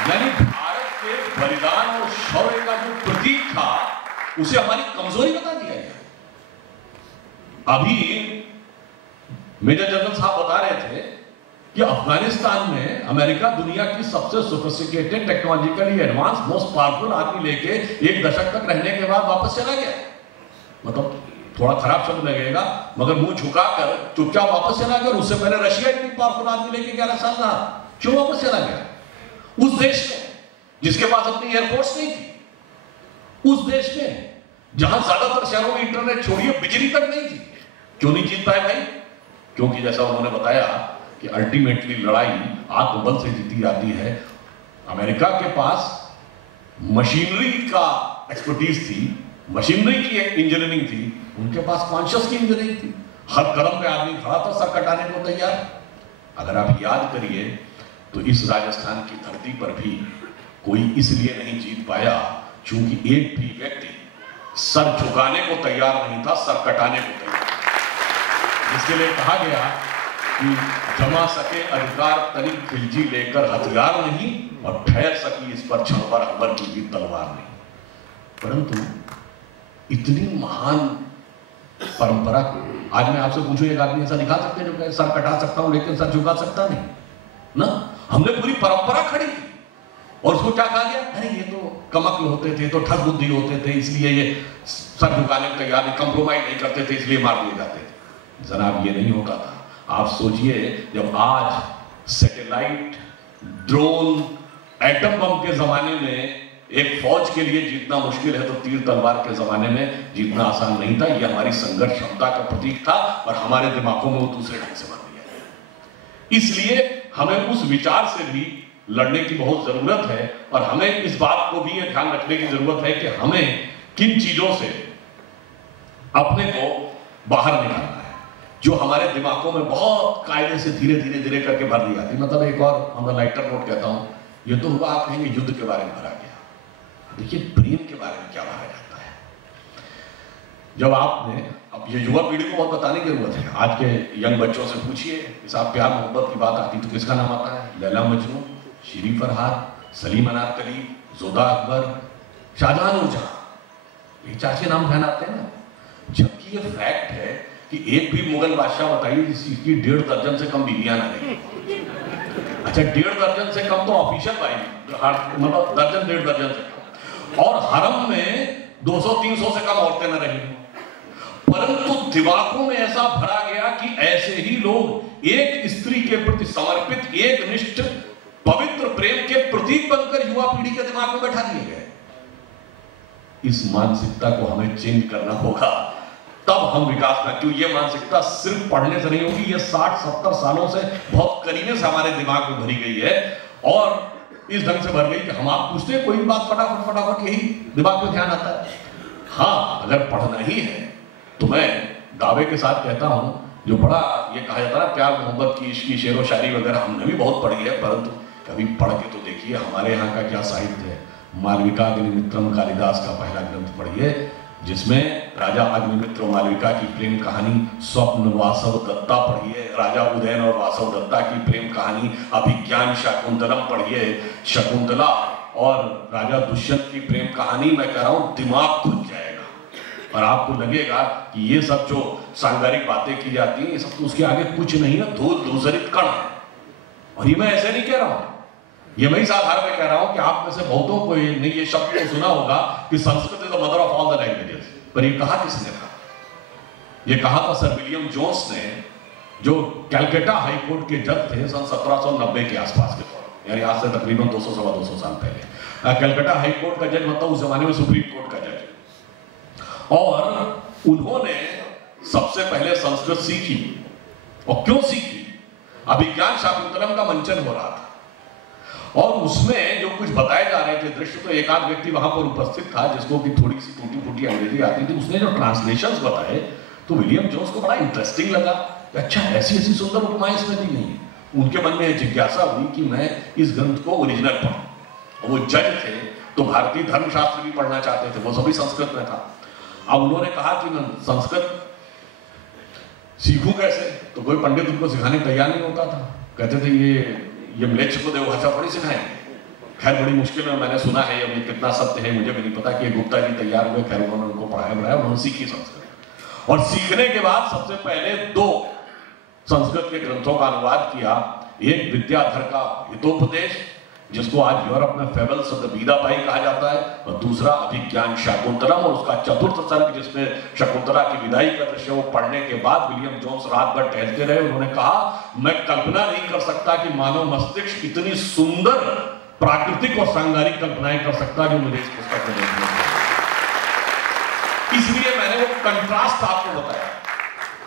यानी भारत के बलिदान और शौर्य का जो प्रतीक था, उसे हमारी कमजोरी बता दिया गया। अभी मेजर जनरल साहब बता रहे थे कि अफगानिस्तान में अमेरिका दुनिया की सबसे sophisticated, technologically advance, most powerful army लेके 1 दशक तक रहने के बाद वापस चला गया। मतलब थोड़ा खराब शब्द लगेगा, मगर मुंह झुकाकर चुपचाप वापस चला गया। उससे पहले रशिया इतनी पावरफुल आर्मी लेके 11 साल रहा, क्यों वापस चला गया? उस देश में जिसके पास अपनी एयरफोर्स नहीं थी, उस देश में जहां ज्यादातर शहरों में इंटरनेट छोड़िए बिजली तक नहीं थी, क्यों नहीं जीत पाए भाई? क्योंकि जैसा उन्होंने बताया कि अल्टीमेटली लड़ाई आत्मबल से जीती जाती है। अमेरिका के पास मशीनरी का एक्सपर्टीज थी, मशीनरी की इंजीनियरिंग थी, उनके पास कॉन्शियस की इंजीनियरिंग थी। हर कदम पे आदमी खड़ा था सर कटाने को तैयार। अगर आप याद करिए तो इस राजस्थान की धरती पर भी कोई इसलिए नहीं जीत पाया क्योंकि एक भी व्यक्ति सर झुकाने को तैयार नहीं था, सर कटाने को तैयार। इसके लिए कहा गया कि जमा सके अधिकार तरी खिलजी लेकर हथियार नहीं, और ठहर सकी इस पर क्षण पर अकबर की भी तलवार नहीं। परंतु इतनी महान परंपरा को आज मैं आपसे पूछूं, एक आदमी ऐसा दिखा सकते हैं जो सर कटा सकता हूं लेकिन सर झुका सकता नहीं ना? हमने पूरी परंपरा खड़ी की, और उसको क्या कहा गया? अरे ये तो कमक्ल होते थे, तो ठग बुद्धि होते थे, इसलिए ये सर झुकाने को तैयार नहीं, कंप्रोमाइज नहीं करते थे, इसलिए मार दिए जाते थे। जनाब ये नहीं होता था। आप सोचिए, जब आज सैटेलाइट, ड्रोन, एटम बम के जमाने में एक फौज के लिए जीतना मुश्किल है, तो तीर तलवार के जमाने में जीतना आसान नहीं था। यह हमारी संघर्ष क्षमता का प्रतीक था, और हमारे दिमागों में वो दूसरे ढंग से बन गया। इसलिए हमें उस विचार से भी लड़ने की बहुत जरूरत है, और हमें इस बात को भी ध्यान रखने की जरूरत है कि हमें किन चीजों से अपने को बाहर निकालना है, जो हमारे दिमागों में बहुत कायदे से धीरे धीरे धीरे करके भर दी जाती। मतलब एक और मैं लाइटर नोट कहता हूं, ये तो हुआ आप कहेंगे युद्ध के बारे में भरा गया, देखिए प्रेम के बारे में क्या भरा जाता है। जब आपने, अब ये युवा पीढ़ी को बहुत बताने की जरूरत है, आज के यंग बच्चों से पूछिए, साहब प्यार मोहब्बत की बात आती तो किसका नाम आता है? लैला मजनू, शीरी फरहाद, सलीम अनारकली, जोधा अकबर, शाहजहां नूरजहां, ये चाचे नाम ध्यान आते हैं ना। जबकि ये फैक्ट है कि एक भी मुगल बादशाह बताइए जिसकी 1.5 दर्जन से कम बीवियां ना रही। अच्छा 1.5 दर्जन से कम तो ऑफिशियल भाई, मतलब दर्जन 1.5 दर्जन से कम, और हरम में 200-300 से कम औरतें न रही। परंतु दिमागों में ऐसा भरा गया कि ऐसे ही लोग एक स्त्री के प्रति समर्पित, एक निष्ठ पवित्र प्रेम के प्रतीक बनकर युवा पीढ़ी के दिमाग में बैठा दिए गए। इस मानसिकता को हमें चेंज करना होगा, तब हम विकास में। क्यों? ये मानसिकता सिर्फ पढ़ने से नहीं होगी, ये 60-70 सालों से बहुत करीने से हमारे दिमाग में भरी गई है, और इस ढंग से भर गई कि हम आप पूछते हैं कोई बात फटाफट यही दिमाग में ध्यान आता है। हाँ, अगर पढ़ना ही है तो मैं दावे के साथ कहता हूं, जो बड़ा ये कहा जाता है ना प्यार मोहब्बत की, इश्क की शेरो शायरी वगैरह हमने भी बहुत पढ़ी है, परंतु कभी पढ़ के तो देखिए हमारे यहाँ का क्या साहित्य है। मालविका अग्निमित्रम कालिदास का पहला ग्रंथ पढ़िए, जिसमें राजा अग्निमित्र और मालविका की प्रेम कहानी, स्वप्न वासव दत्ता पढ़िए, राजा उदयन और वासव दत्ता की प्रेम कहानी, अभिज्ञान शाकुंतलम पढ़िए, शकुंतला और राजा दुष्यंत की प्रेम कहानी। मैं कह रहा हूं दिमाग खुल जाएगा और आपको लगेगा कि ये सब जो सांगारिक बातें की जाती हैं ये सब तो उसके आगे कुछ नहीं है, धूल धूसरित कण है। और ये मैं ऐसे नहीं कह रहा हूं, ये मैं इस आधार पर कह रहा हूं कि आप में से बहुतों को ने ये शब्द तो सुना होगा कि Sanskrit is the mother of all the languages, पर ये कहा किसने था? ये कहा था सर विलियम जोन्स ने, जो कैलकाटा हाई कोर्ट के जज थे सन 1790 के आसपास के दौरान, यानी आज से तकरीबन 200-250 साल पहले। कैलकाटा हाई कोर्ट का जज मतलब उस जमाने में सुप्रीम कोर्ट का जज, और उन्होंने सबसे पहले संस्कृत सीखी। और क्यों सीखी? अभिज्ञान शाकुंतलम का मंचन हो रहा था और उसमें जो कुछ बताए जा रहे थे दृश्य, तो एक आध व्यक्ति वहां पर उपस्थित था जिसको कि थोड़ी सी टूटी फूटी अंग्रेजी आती थी। उसने जो ट्रांसलेशंस बताए तो विलियम जोन्स को बड़ा इंटरेस्टिंग लगा, अच्छा ऐसी ऐसी सुंदर उपमाएं इसमें दी गई है। उनके मन में जिज्ञासा हुई कि मैं इस ग्रंथ को ओरिजिनल पढ़ूं। वो जज थे तो भारतीय धर्मशास्त्र भी पढ़ना चाहते थे, वो सभी संस्कृत में था। अब उन्होंने कहा कि मैं संस्कृत सीखूं कैसे? तो कोई पंडित उनको सिखाने तैयार नहीं होता था, कहते थे ये म्लेच्छ को देवभाषा थोड़ी सिखाएंगे। खैर बड़ी मुश्किल में, मैंने सुना है, अब ये कितना सत्य है मुझे भी नहीं पता, कि गुप्ता जी तैयार हुए, खैर उन्होंने उनको पढ़ाया बढ़ाया, उन्होंने सीखी संस्कृत। और सीखने के बाद सबसे पहले 2 संस्कृत के ग्रंथों का अनुवाद किया। एक विद्याधर का हितोपदेश, जिसको आज यूरोप में फेबल्स ऑफ द बीदाबाई कहा जाता है, और दूसरा अभिज्ञान शाकुंतलम और उसका चतुर्थ सर्ग जिसमें शकुंतला की विदाई का दृश्य। वो पढ़ने के बाद विलियम जोन्स रात भर टहलते रहे। उन्होंने कहा मैं कल्पना नहीं कर सकता कि मानव मस्तिष्क इतनी सुंदर प्राकृतिक और सांगारिक कल्पनाएं कर सकता जो मुझे इस पुस्तक में देखने को। इसलिए मैंने वो कंट्रास्ट आपको बताया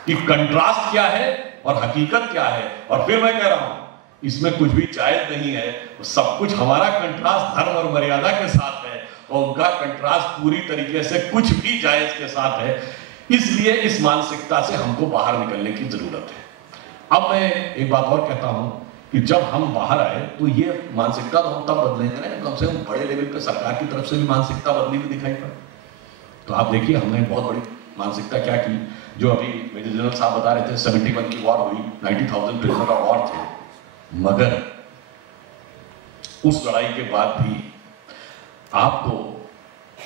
कि कंट्रास्ट क्या है और हकीकत क्या है। और फिर मैं कह रहा हूं इसमें कुछ भी जायज नहीं है, सब कुछ हमारा कंट्रास्ट धर्म और मर्यादा के साथ है और उनका कंट्रास्ट पूरी तरीके से कुछ भी जायज के साथ है। इसलिए इस मानसिकता से हमको बाहर निकलने की जरूरत है। अब मैं एक बात और कहता हूं कि जब हम बाहर आए तो ये मानसिकता तो हम तब बदलेंगे ना, कम से कम बड़े लेवल पे सरकार की तरफ से भी मानसिकता बदली हुई दिखाई पड़े। तो आप देखिए हमने बहुत बड़ी मानसिकता क्या की, जो अभी मेजर जनरल साहब बता रहे थे 71 की वॉर हुई, 90,000 प्रिजनर ऑफ वॉर थे, मगर उस लड़ाई के बाद भी आपको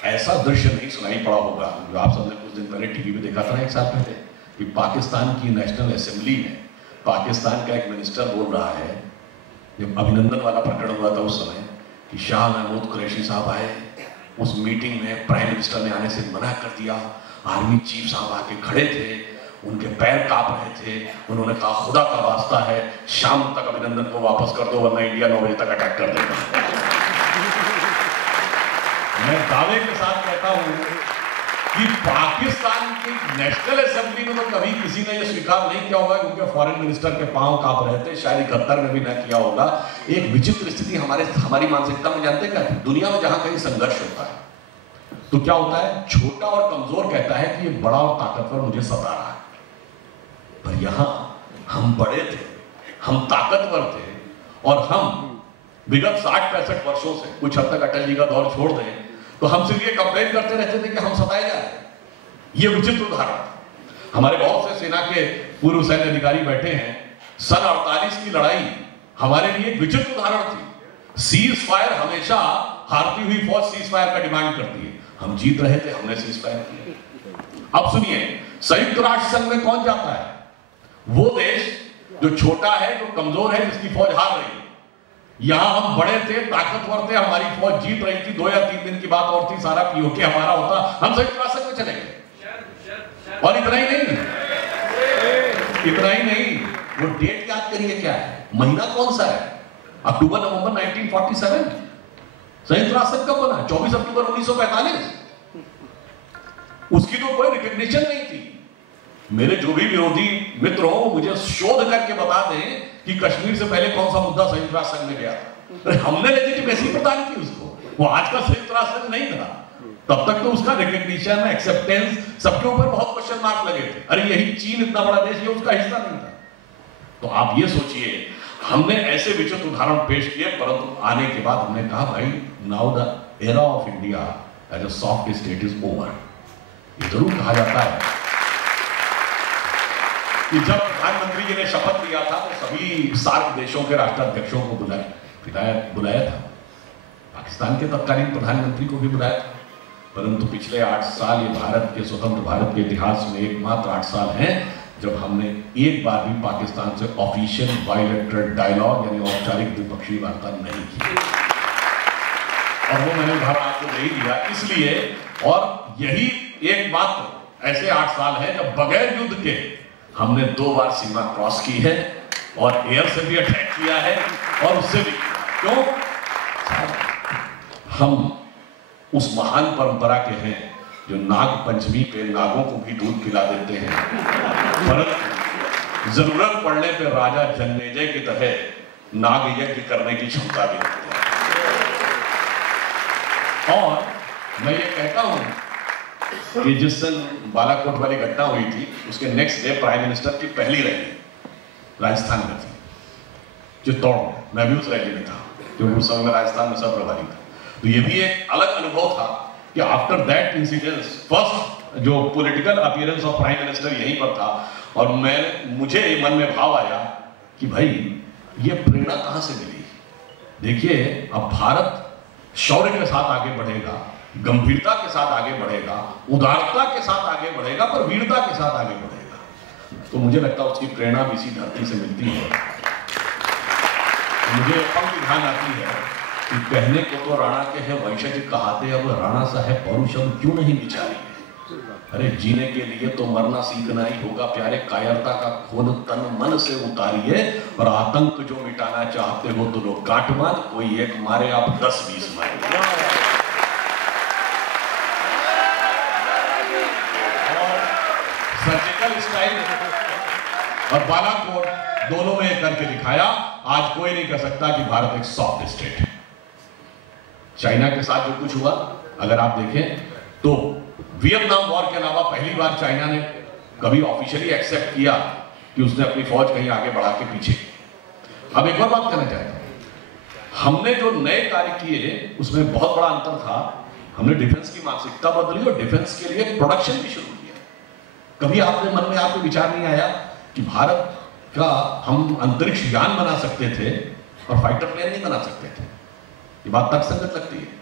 ऐसा दृश्य नहीं सुनाई पड़ा होगा जो आप सबने कुछ दिन पहले टीवी पे देखा था, 1 साल पहले, कि पाकिस्तान की नेशनल असेंबली में पाकिस्तान का एक मिनिस्टर बोल रहा है, जब अभिनंदन वाला प्रकरण हुआ था उस समय, कि शाह महमूद कुरैशी साहब आए, उस मीटिंग में प्राइम मिनिस्टर ने आने से मना कर दिया, आर्मी चीफ साहब आके खड़े थे, उनके पैर कांप रहे थे, उन्होंने कहा खुदा का वास्ता है शाम तक अभिनंदन को वापस कर दो वरना इंडिया 9 बजे तक अटैक कर देगा। मैं दावे के साथ कहता हूं कि पाकिस्तान की नेशनल असेंबली में तो कभी किसी ने यह स्वीकार नहीं किया होगा, क्योंकि फॉरेन मिनिस्टर के पांव कांप रहे थे, शायद 71 में भी ना किया होगा। एक विचित्र स्थिति हमारी मानसिकता में जानते क्या, दुनिया में जहां कहीं संघर्ष होता है तो क्या होता है, छोटा और कमजोर कहता है कि ये बड़ा और ताकतवर मुझे सता रहा है, पर यहां हम बड़े थे, हम ताकतवर थे, और हम विगत 60-65 वर्षों से, कुछ हद तक अटल जी का दौर छोड़ दें, तो हम सिर्फ ये कंप्लेन करते रहते थे कि हम सताए जा रहे हैं। ये विचित्र उदाहरण, हमारे बहुत से सेना के पूर्व सैन्य अधिकारी बैठे हैं, सन 48 की लड़ाई हमारे लिए एक विचित्र उदाहरण थी। सीज फायर हमेशा हारती हुई फौज सीज फायर का डिमांड करती है, हम जीत रहे थे, हमने सीज फायर किया। अब सुनिए, संयुक्त राष्ट्र संघ में कौन जाता है? वो देश जो छोटा है, जो कमजोर है, जिसकी फौज हार रही है। यहां हम बड़े थे, ताकतवर थे, हमारी फौज जीत रही थी, 2 या 3 दिन की बात और थी, सारा पीओके हमारा होता, हम संयुक्त राष्ट्र संघ में चले गए। और इतना ही नहीं, वो डेट याद करिए क्या है, महीना कौन सा है, अक्टूबर-नवंबर 1947। संयुक्त राष्ट्र संघ कब बना? 24 अक्टूबर 1945। उसकी तो कोई रिकॉग्निशन नहीं थी। मेरे जो भी विरोधी मित्र हो मुझे शोध करके बता दें कि कश्मीर से पहले कौन सा मुद्दा संयुक्त राष्ट्र संघ में गया था। हमने लेजिटिमेसी प्रदान की उसको, वो आज का संयुक्त राष्ट्र संघ नहीं था। तब तक तो उसका रिकग्निशन, एक्सेप्टेंस, सबके ऊपर बहुत क्वेश्चन मार्क लगे थे। अरे यही चीन इतना बड़ा देश, ये उसका हिस्सा नहीं था। तो आप ये सोचिए, हमने ऐसे विचित्र उदाहरण पेश किए, परंतु आने के बाद हमने कहा भाई now the era of India as a soft state is over. ये जरूर कहा जाता है कि जब प्रधानमंत्री जी ने शपथ लिया था तो सभी सार्क देशों के राष्ट्राध्यक्षों को बुलाया था, पाकिस्तान के तत्कालीन प्रधानमंत्री को भी बुलाया था। परंतु पिछले 8 साल ये भारत के, स्वतंत्र भारत के इतिहास में एकमात्र 8 साल हैं जब हमने एक बार भी पाकिस्तान से ऑफिशियल बायलैटरल डायलॉग यानी औपचारिक द्विपक्षीय वार्ता नहीं की। और वो मैंने उदाहरण आपको दे दिया इसलिए। और यही एकमात्र ऐसे 8 साल हैं जब बगैर युद्ध के हमने 2 बार सीमा क्रॉस की है और एयर से भी अटैक किया है और उससे भी। क्यों? हम उस महान परंपरा के हैं जो नाग पंचमी पे नागों को भी दूध पिला देते हैं, परंतु जरूरत पड़ने पे राजा जन्मेजय की तरह नाग यज्ञ करने की क्षमता भी रखते हैं। और मैं ये कहता हूं कि जिस दिन बालाकोट वाली घटना हुई थी उसके नेक्स्ट डे प्राइम मिनिस्टर की पहली रैली राजस्थान में थी, चित्तौड़ में। मैं भी उस रैली में था क्योंकि उस समय में राजस्थान में सब प्रभारी था। तो ये भी एक अलग अनुभव था कि आफ्टर दैट इंसिडेंस फर्स्ट जो political appearance of prime minister यहीं पर था। और मुझे मन में भाव आया कि भाई ये प्रेरणा कहां से मिली। देखिए अब भारत शौर्य के साथ आगे बढ़ेगा, गंभीरता के साथ आगे बढ़ेगा, उदारता के साथ आगे बढ़ेगा, पर वीरता के साथ आगे बढ़ेगा। तो मुझे लगता है उसकी प्रेरणा भी इसी धरती से मिलती है। मुझे पंक्ति ध्यान आती है कि कहने को तो राणा के है वंशज कहाते, अब राणा साहेब पौरुषम क्यों नहीं विचारी। अरे जीने के लिए तो मरना सीखना ही होगा प्यारे, कायरता का खून तन मन से उतारिए और आतंक जो मिटाना चाहते हो तो लोग काट मार, कोई एक मारे आप 10-20 मारे। सर्जिकल स्ट्राइक और बालाकोट दोनों में करके दिखाया। आज कोई नहीं कह सकता कि भारत एक सॉफ्ट स्टेट है। चाइना के साथ जो कुछ हुआ अगर आप देखें तो वियतनाम वॉर के अलावा पहली बार चाइना ने कभी ऑफिशियली एक्सेप्ट किया कि उसने अपनी फौज कहीं आगे बढ़ा के पीछे। अब एक और बात कहना चाहता हूं, हमने जो नए कार्य किए उसमें बहुत बड़ा अंतर था। हमने डिफेंस की मानसिकता बदली और डिफेंस के लिए प्रोडक्शन भी शुरू किया। कभी आपके मन में आपको विचार नहीं आया कि भारत का हम अंतरिक्ष यान बना सकते थे और फाइटर प्लेन नहीं बना सकते थे? ये बात तर्कसंगत लगती है।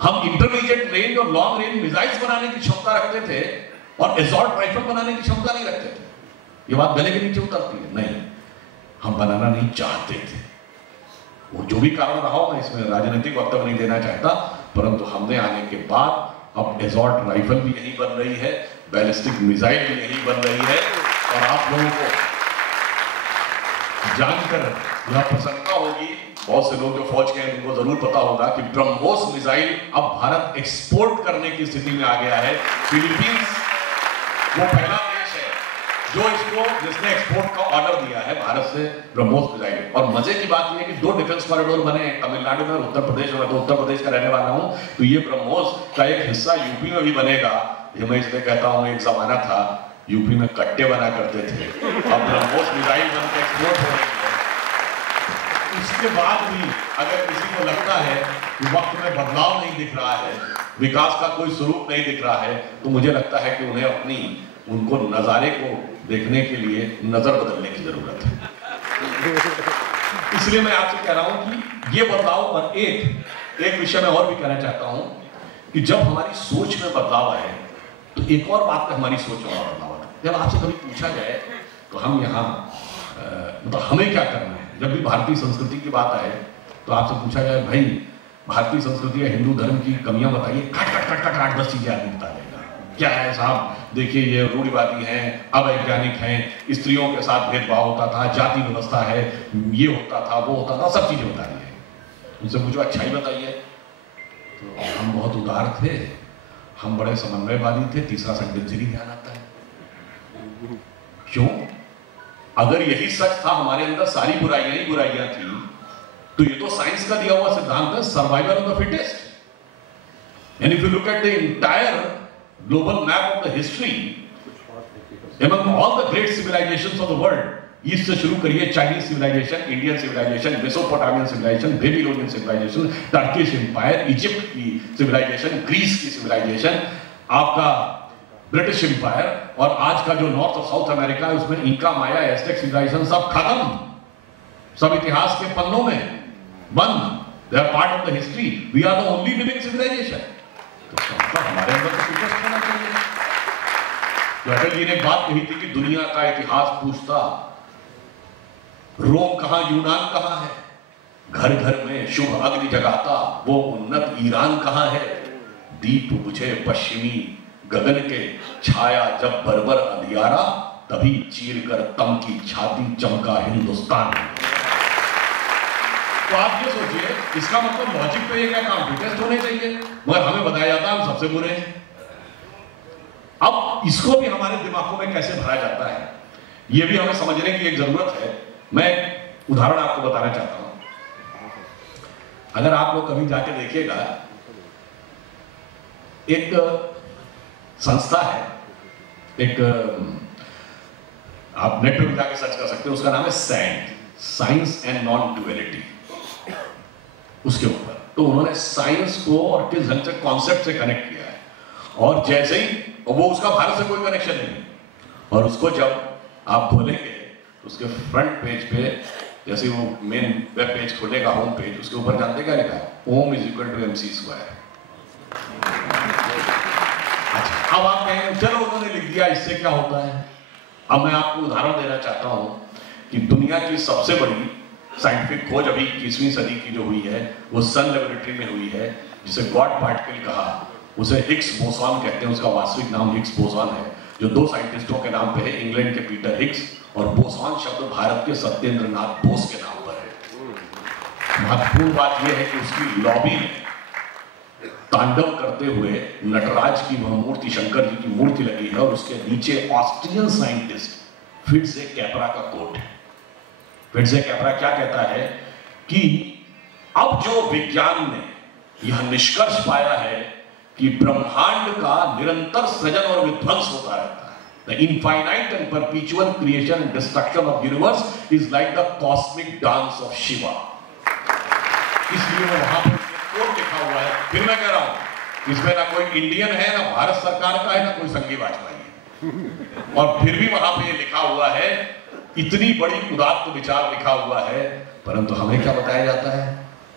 हम इंटरमीडिएट रेंज और लॉन्ग रेंज मिसाइल्स बनाने की क्षमता रखते थे और एसॉल्ट राइफल बनाने की क्षमता नहीं रखते थे। ये बात गले के नीचे उतरती है। नहीं, हम बनाना नहीं चाहते थे। वो जो भी कारण रहा हो, मैं इसमें राजनीतिक वक्तव्य नहीं देना चाहता, परंतु हमने आने के बाद अब एसॉल्ट राइफल भी यही बन रही है, बैलिस्टिक मिसाइल भी यही बन रही है। और आप लोगों को जानकर यह प्रसन्नता होगी, बहुत से लोग जो फौज के हैं उनको जरूर पता होगा कि ब्रह्मोस मिसाइल अब भारत एक्सपोर्ट करने की स्थिति में आ गया है। फिलीपींस वो पहला देश है जिसने एक्सपोर्ट का ऑर्डर दिया है भारत से ब्रह्मोस मिसाइल। और मजे की बात यह है कि 2 डिफेंस कॉरिडोर बने हैं तमिलनाडु में और उत्तर प्रदेश में। तो उत्तर प्रदेश का रहने वाला हूं, तो ये ब्रह्मोस का एक हिस्सा यूपी में भी बनेगा। ये मैं इसलिए कहता हूं, एक जमाना था यूपी में कट्टे बना करते थे, अब ब्रह्मोस मिसाइल बनकर एक्सपोर्ट हो रही है। इसके बाद भी अगर किसी को लगता है कि वक्त में बदलाव नहीं दिख रहा है, विकास का कोई स्वरूप नहीं दिख रहा है, तो मुझे लगता है कि उन्हें उनको नजारे को देखने के लिए नजर बदलने की जरूरत है। इसलिए मैं आपसे कह रहा हूं कि ये बदलाव। और एक विषय में और भी कहना चाहता हूं कि जब हमारी सोच में बदलाव आए तो एक और बात में हमारी सोच में बदलाव आता है। जब आपसे कभी पूछा जाए तो हम यहाँ मतलब हमें क्या करना है, जब भी भारतीय संस्कृति की बात आए तो आपसे पूछा जाए भाई भारतीय संस्कृति या हिंदू धर्म की कमियां बताइए, कट 8-10 चीजें आदमी बता देगा। क्या है साहब, देखिए ये रूढ़िवादी हैं, अवैज्ञानिक हैं, स्त्रियों के साथ भेदभाव होता था, जाति व्यवस्था है, ये होता था, वो होता था, सब चीजें बता दी है। उनसे मुझे अच्छाई बताइए तो हम बहुत उदार थे, हम बड़े समन्वयवादी थे। तीसरा सेंटेंस ही ध्यान आता है। क्यों? अगर यही सच था, हमारे अंदर सारी बुराइयां ही बुराइयां थी, तो ये तो साइंस का दिया हुआ सिद्धांत है, survival of the fittest. And if you look at the entire global map of the history, among all the great civilizations of the world, east से शुरू करिए, Chinese civilization, Indian civilization, Mesopotamian civilization, Babylonian civilization, Turkish empire, Egypt की सिविलाइजेशन, ग्रीस की सिविलाइजेशन, आपका ब्रिटिश एम्पायर, और आज का जो नॉर्थ और साउथ अमेरिका है उसमें इंका, माया, एज़टेक सिविलाइजेशन सब खत्म, सब इतिहास के पन्नों में बंद। They are part of the history, we are the only living civilization. तो हमारे अंदर तो इंटरेस्ट होना चाहिए। तो अटल जी ने बात कही थी कि दुनिया का इतिहास पूछता रोम कहां, यूनान कहां है, घर घर में शुभ अग्नि जगाता वो उन्नत ईरान कहां है, दीप बुझे पश्चिमी गगन के, छाया जब बर्बर अंधियारा, तभी चीर कर तम की छाती चमका हिंदुस्तान। तो आप ये सोचिए, इसका मतलब लॉजिक पे ये क्या काम टेस्ट होने चाहिए, मगर हमें बताया जाता है हम सबसे बुरे हैं। अब इसको भी हमारे दिमागों में कैसे भरा जाता है, ये भी हमें समझने की एक जरूरत है। मैं एक उदाहरण आपको बताना चाहता हूं। अगर आप लोग कभी जाके देखिएगा, एक संस्था है, एक आप नेट पे भी जाके सर्च कर सकते हैं, उसका नाम है sand, science and non duality. उसके ऊपर तो उन्होंने साइंस को और किस ढंग से कॉन्सेप्ट से कनेक्ट किया है, और जैसे ही वो, उसका भारत से कोई कनेक्शन नहीं, और उसको जब आप खोलेंगे उसके फ्रंट पेज पे, जैसे वो मेन वेब पेज खोलेगा, होम पेज, उसके ऊपर जानते क्या लिखा है, Om is equal to MC square. अच्छा, अब आप कहेंगे चलो उन्होंने लिख दिया, इससे क्या होता है। अब मैं आपको उदाहरण देना चाहता हूं कि दुनिया की सबसे बड़ी साइंटिफिक खोज अभी 21वीं सदी की जो हुई है वो सन लेबोरेटरी में हुई है, जिसे गॉड पार्टिकल कहा, उसे हिग्स बोसॉन कहते हैं। उसका वास्तविक नाम हिग्स बोसॉन है, जो दो साइंटिस्टों के नाम पे है, इंग्लैंड के पीटर हिग्स, और बोसॉन शब्द भारत के सत्येंद्र नाथ बोस के नाम पर है। महत्वपूर्ण बात यह है कि उसकी लॉबी में तांडव करते हुए नटराज की वह मूर्ति, शंकर जी की मूर्ति लगी है, और उसके नीचे ऑस्ट्रियन साइंटिस्ट फिट्जे कैपरा का कोट है। फिट्जे कैपरा क्या कहता है कि अब जो विज्ञान ने यह निष्कर्ष पाया है कि ब्रह्मांड का निरंतर सृजन और विध्वंस होता रहता है, The infinite and perpetual creation and destruction of universe is like the cosmic dance of Shiva. इसलिए वहां पर कोड लिखा हुआ है। फिर मैं कह रहा हूं, इसमें ना कोई इंडियन है, ना भारत सरकार का है, ना कोई संघी वाजपेयी है, और फिर भी वहां पे लिखा हुआ है, इतनी बड़ी उदात्त विचार लिखा हुआ है, परंतु हमें क्या बताया जाता है,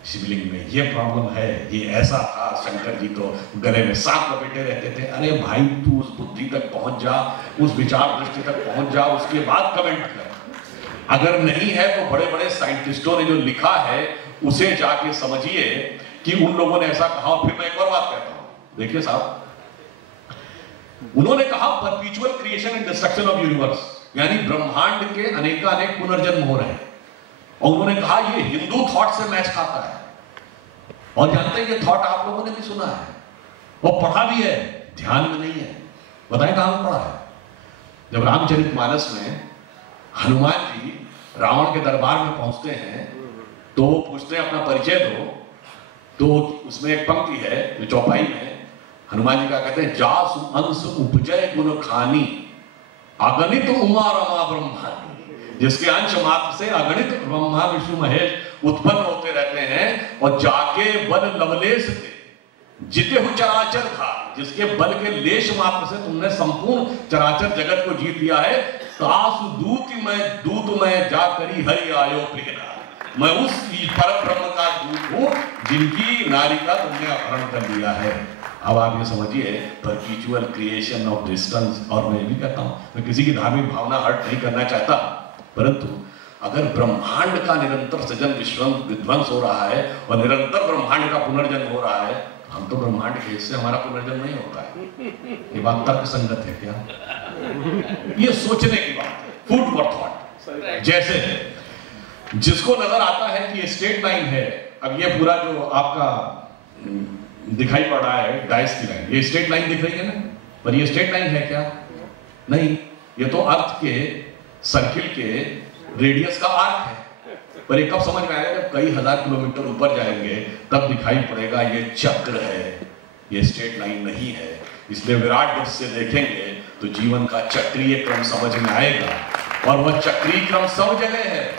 शिवलिंग में ये प्रॉब्लम है, ये ऐसा था, शंकर जी तो गले में सांप लपेटे रहते थे। अरे भाई, तू उस बुद्धि तक पहुंच जा, उस विचार दृष्टि तक पहुंच जा, उसके बाद कमेंट कर। अगर नहीं है तो बड़े बड़े साइंटिस्टों ने जो लिखा है उसे जाके समझिए कि उन लोगों ने ऐसा कहा। और फिर मैं एक और बात कहता हूं, देखिए साहब, उन्होंने कहा परपीचुअल creation and destruction of universe, यानी ब्रह्मांड के अनेकानेक पुनर्जन्म हो रहे हैं, और उन्होंने कहा ये हिंदू थॉट से मैच खाता है। और जानते हैं ये थॉट आप लोगों ने भी सुना है, वो पढ़ा भी है, ध्यान में नहीं है। बताएं कहां पढ़ा है? जब रामचरितमानस में हनुमान जी रावण के दरबार में पहुंचते हैं तो वो पूछते हैं अपना परिचय दो, तो उसमें एक पंक्ति है जो चौपाई में हनुमान जी का कहते हैं, जासु अंश उपजय गुण खानी अगणित उमा रमा ब्रह्मानी, जिसके अंश मात्र से अगणित ब्रह्मा विष्णु महेश उत्पन्न होते रहते हैं, और जाके बल लवलेश थे जिते हु चराचर था, जिसके बल के लेश मात्र से तुमने संपूर्ण चराचर जगत को जीत लिया है। तासु दूत मैं जा करी हरि आयो प्रियनाथ, मैं उस परम ब्रह्म का दूत हूं जिनकी नारी का तुमने अपहरण कर लिया है। अब आप ये समझिए, परपीचुअल क्रिएशन ऑफ डिस्टेंस। और मैं भी कहता हूं, मैं किसी की धार्मिक भावना हर्ट नहीं करना चाहता, परंतु अगर ब्रह्मांड का निरंतर सृजन विध्वंस हो रहा है और निरंतर ब्रह्मांड का पुनर्जन्म हो रहा है, हम तो ब्रह्मांड के हिस्से, हमारा पुनर्जन्म नहीं होता है। ये बात तर्क संगत है क्या? ये सोचने की बात है, फूड फॉर थॉट। जैसे जिसको नजर आता है कि ये स्ट्रेट लाइन है, अब ये पूरा जो आपका दिखाई पड़ रहा है डाइस की लाइन, ये स्ट्रेट लाइन दिख रही है ना, पर ये स्ट्रेट लाइन है क्या? नहीं, ये तो अर्थ के सर्किल के रेडियस का आर्क है। पर ये कब समझ में आएगा? जब कई हजार किलोमीटर ऊपर जाएंगे तब दिखाई पड़ेगा ये चक्र है, ये स्ट्रेट लाइन नहीं है। इसलिए विराट दृष्टि से देखेंगे तो जीवन का चक्रीय क्रम समझ में आएगा, और वह चक्रीय क्रम सब जगह है।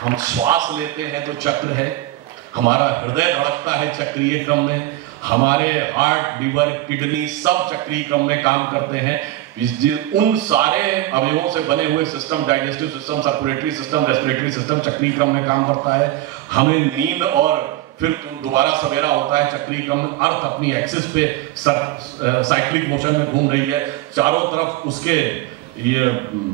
हम श्वास लेते हैं तो चक्र है, हमारा हृदय धड़कता है चक्रीय क्रम में, हमारे हार्ट, लिवर, किडनी सब चक्रीय क्रम में काम करते हैं। उन सारे अवयवों से बने हुए system, digestive system, circulatory system, respiratory system चक्रीय क्रम में काम करता है। हमें नींद और फिर दोबारा सवेरा होता है चक्रीय क्रम में। अर्थ अपनी एक्सिस पे साइक्लिक मोशन में घूम रही है, चारों तरफ उसके ये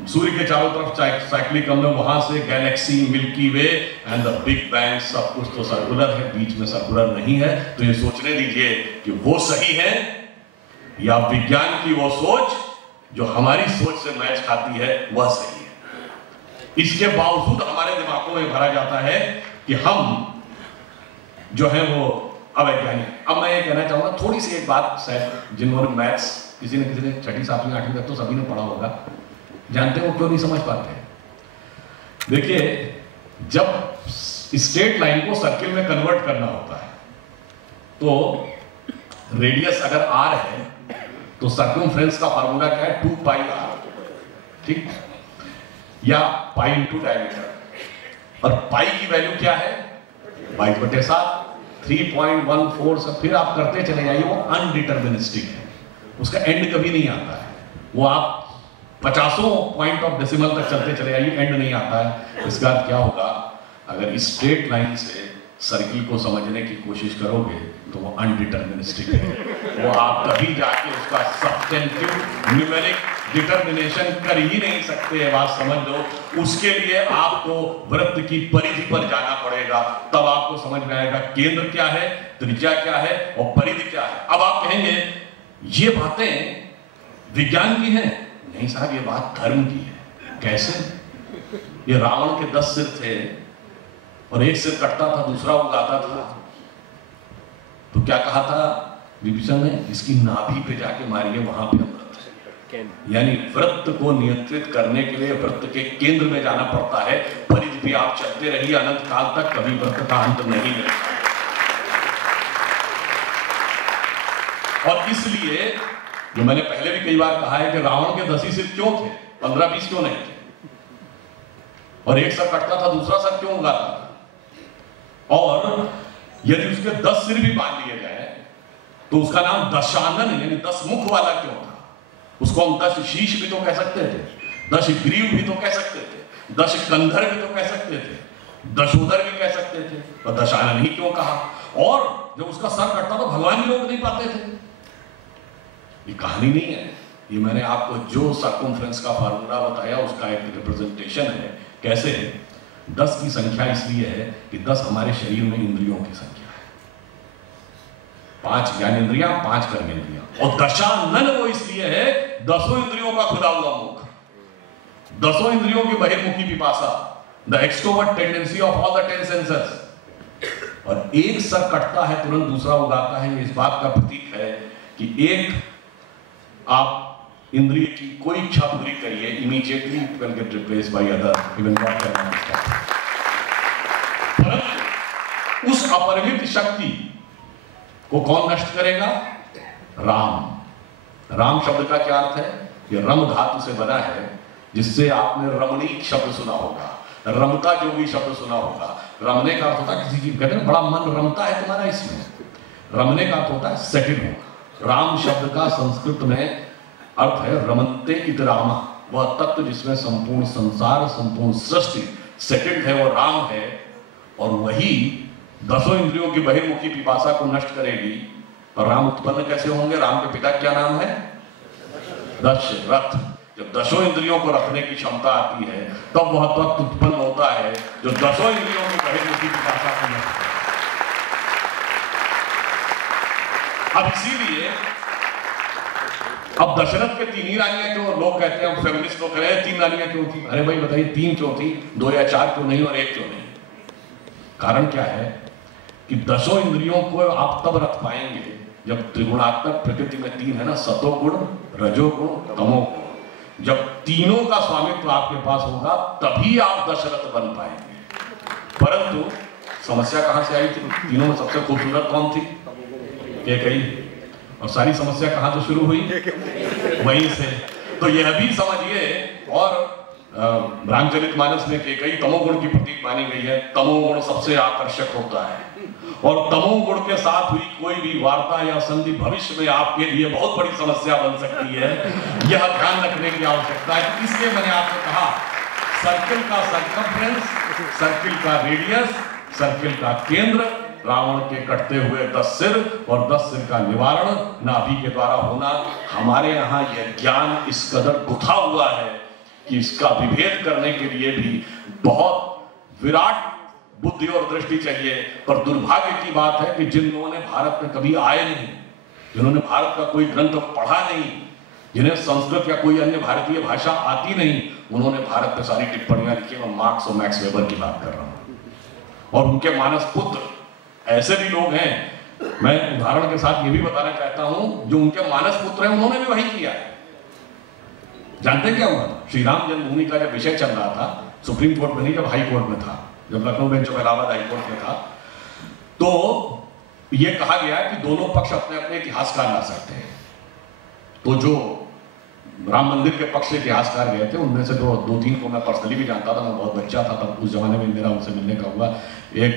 सूर्य के चारों तरफ साइक्लिक क्रम में, वहां से Galaxy, milky way and the big bang, सब कुछ तो सर्कुलर है, बीच में सर्कुलर नहीं है। तो ये सोचने दीजिए कि वो सही है या विज्ञान की वो सोच जो हमारी सोच से मैच खाती है वह सही है। इसके बावजूद हमारे दिमागों में भरा जाता है कि हम जो है वो अवैज्ञानिक। अब मैं ये कहना चाहूंगा थोड़ी सी एक बात, शायद जिन्होंने मैथ्स किसी ने 6ठी 7वीं 8वीं तक तो सभी ने पढ़ा होगा, जानते हो क्यों नहीं समझ पाते हैं? देखिए, जब स्ट्रेट लाइन को सर्किल में कन्वर्ट करना होता है तो रेडियस अगर r है तो सर्कमफ्रेंस का फार्मूला क्या है? 2 पाई r, ठीक, या पाई इंटू डायमीटर। और पाई की वैल्यू क्या है? 22/7, 3.14। सब फिर आप करते चले जाइए, वो अनडिटर्मिनिस्टिक है, उसका एंड कभी नहीं आता है। वो आप 50 पॉइंट ऑफ डेसिमल तक चलते चले जाइए, एंड नहीं आता है। इसका अर्थ क्या होगा? अगर स्ट्रेट लाइन से सर्किल को समझने की कोशिश करोगे तो वो अनडिटर्मिनिस्टिक है। वो आप कभी जाके उसका सब्स्टेंटिव न्यूमेरिक डिटर्मिनेशन कर ही नहीं सकते, बात समझ लो। उसके लिए आपको वृत्त की परिधि पर जाना पड़ेगा, तब आपको समझ में आएगा केंद्र क्या है, त्रिज्या क्या है और परिधि क्या है। अब आप कहेंगे ये बातें विज्ञान की हैं? नहीं साहब, ये बात धर्म की है। कैसे? ये रावण के 10 सिर थे और एक सिर कटता था, दूसरा उगाता था। तो क्या कहा था विभीषण ने? इसकी नाभि पे जाके मारिए, वहां पे अमृत है। यानी वृत्त को नियंत्रित करने के लिए वृत्त के केंद्र में जाना पड़ता है। परिधि पे आप चलते रहिए अनंत काल तक, कभी वृत्त का अंत नहीं मिलता। और इसलिए जो मैंने पहले भी कई बार कहा है कि रावण के 10 ही सिर क्यों थे, 15-20 क्यों नहीं थे? और एक सर कटता था, दूसरा सर क्यों उगाता था? और यदि उसके 10 सिर भी बांध लिए जाए तो उसका नाम दशानन यानी 10 मुख वाला क्यों था? उसको हम 10 शीश भी तो कह सकते थे, 10 ग्रीव भी तो कह सकते थे, 10 कंधर भी तो कह सकते थे, दशोदर भी कह सकते थे, और दशानन ही क्यों कहा? और जब उसका सर कटता तो भगवान ही रोक नहीं पाते थे। ये कहानी नहीं है, ये मैंने आपको जो सर्कमफ्रेंस का फार्मूला बताया उसका एक रिप्रेजेंटेशन है। कैसे? 10 की संख्या इसलिए है कि 10 हमारे शरीर में इंद्रियों की संख्या है, 5 ज्ञानेंद्रियां, 5 कर्मेंद्रियां। और दशानन वो इसलिए है 10 इंद्रियों का खुदा हुआ मुख, 10 इंद्रियों की बहिर्मुखी पिपासा, the extrovert tendency of all the 10 senses. और एक सर कटता है तुरंत दूसरा उगाता है। इस बात का प्रतीक है कि एक आप इंद्रिय की कोई इच्छा पूरी करिए, immediately it will get replaced by other, even not करना। परंतु उस अपरिमित शक्ति को कौन नष्ट करेगा? राम। राम शब्द का क्या अर्थ है? ये रम धातु से बना है, जिससे आपने रमणीक शब्द सुना होगा, रमता जोगी शब्द सुना होगा। रमने का अर्थ होता है किसी चीज, कहते हैं बड़ा मन रमता है तुम्हारा इसमें। रमने का अर्थ होता है सेटिल होगा। राम शब्द का संस्कृत में अर्थ है रमन्ते इत रामा, वह तत्व जिसमें संपूर्ण संसार, संपूर्ण सृष्टि सेटिल्ड है, वो राम है। और वही 10 इंद्रियों की बहिर्मुखी पिपासा को नष्ट करेगी। और राम उत्पन्न कैसे होंगे? राम के पिता क्या नाम है? दशरथ। जब 10 इंद्रियों को रखने की क्षमता आती है तब वह तत्व उत्पन्न होता है जो 10 इंद्रियों की बहिर्मुखी पिपासा को नष्ट करेगा। अब इसीलिए अब दशरथ के 3 ही रानियां क्यों? लोग कहते हैं, फेमिनिस्ट लोग कह रहे हैं 3 रानियां क्यों थी? अरे भाई बताइए 3 क्यों थी? 2 या 4 क्यों नहीं और 1 क्यों नहीं? कारण क्या है कि 10 इंद्रियों को आप तब रख पाएंगे जब त्रिगुणात्मक प्रकृति में 3 है ना, सतोगुण, रजोगुण, तमोगुण। जब तीनों का स्वामित्व आपके पास होगा तभी आप दशरथ बन पाएंगे। परंतु समस्या कहां से आई थी? तीनों में सबसे खूबसूरत कौन थी? कैकेयी। और सारी समस्या कहां से शुरू हुई? वहीं से। तो यह भी समझिए, और रामचरितमानस में कई तमोगुण की प्रतीक मानी गई है। तमोगुण सबसे आकर्षक होता है, और तमोगुण के साथ हुई कोई भी वार्ता या संधि भविष्य में आपके लिए बहुत बड़ी समस्या बन सकती है। यह ध्यान रखने की आवश्यकता है। इसलिए मैंने आपसे कहा, सर्किल का सर्कमफ्रेंस, सर्किल का रेडियस, सर्किल का केंद्र, रावण के कटते हुए 10 सिर और 10 सिर का निवारण नाभि के द्वारा होना। हमारे यहाँ यह ज्ञान इस कदर गुथा हुआ है कि इसका विभेद करने के लिए भी बहुत विराट बुद्धि और दृष्टि चाहिए। पर दुर्भाग्य की बात है कि जिन लोगों ने भारत में कभी आए नहीं, जिन्होंने भारत का कोई ग्रंथ पढ़ा नहीं, जिन्हें संस्कृत या कोई अन्य भारतीय भाषा आती नहीं, उन्होंने भारत पे सारी टिप्पणियां लिखी। मैं मार्क्स और मैक्स वेबर की बात कर रहा हूं, और उनके मानस पुत्र ऐसे भी लोग हैं। मैं उदाहरण के साथ ये भी बताना चाहता हूं, जो उनके मानस पुत्र हैं उन्होंने भी वही किया है। जानते क्या हुआ था? श्री राम जन्मभूमि का जब विषय चल रहा था, सुप्रीम कोर्ट में नहीं, जब हाई कोर्ट में था, जब Lucknow bench of Allahabad high court में था, तो यह कहा गया कि दोनों पक्ष अपने अपने इतिहासकार ला सकते हैं। तो जो राम मंदिर के पक्ष से इतिहासकार गए थे, उनमें से दो तीन को मैं पर्सनली भी जानता था। मैं बहुत बच्चा था तब, उस जमाने में मेरा उनसे मिलने का हुआ। एक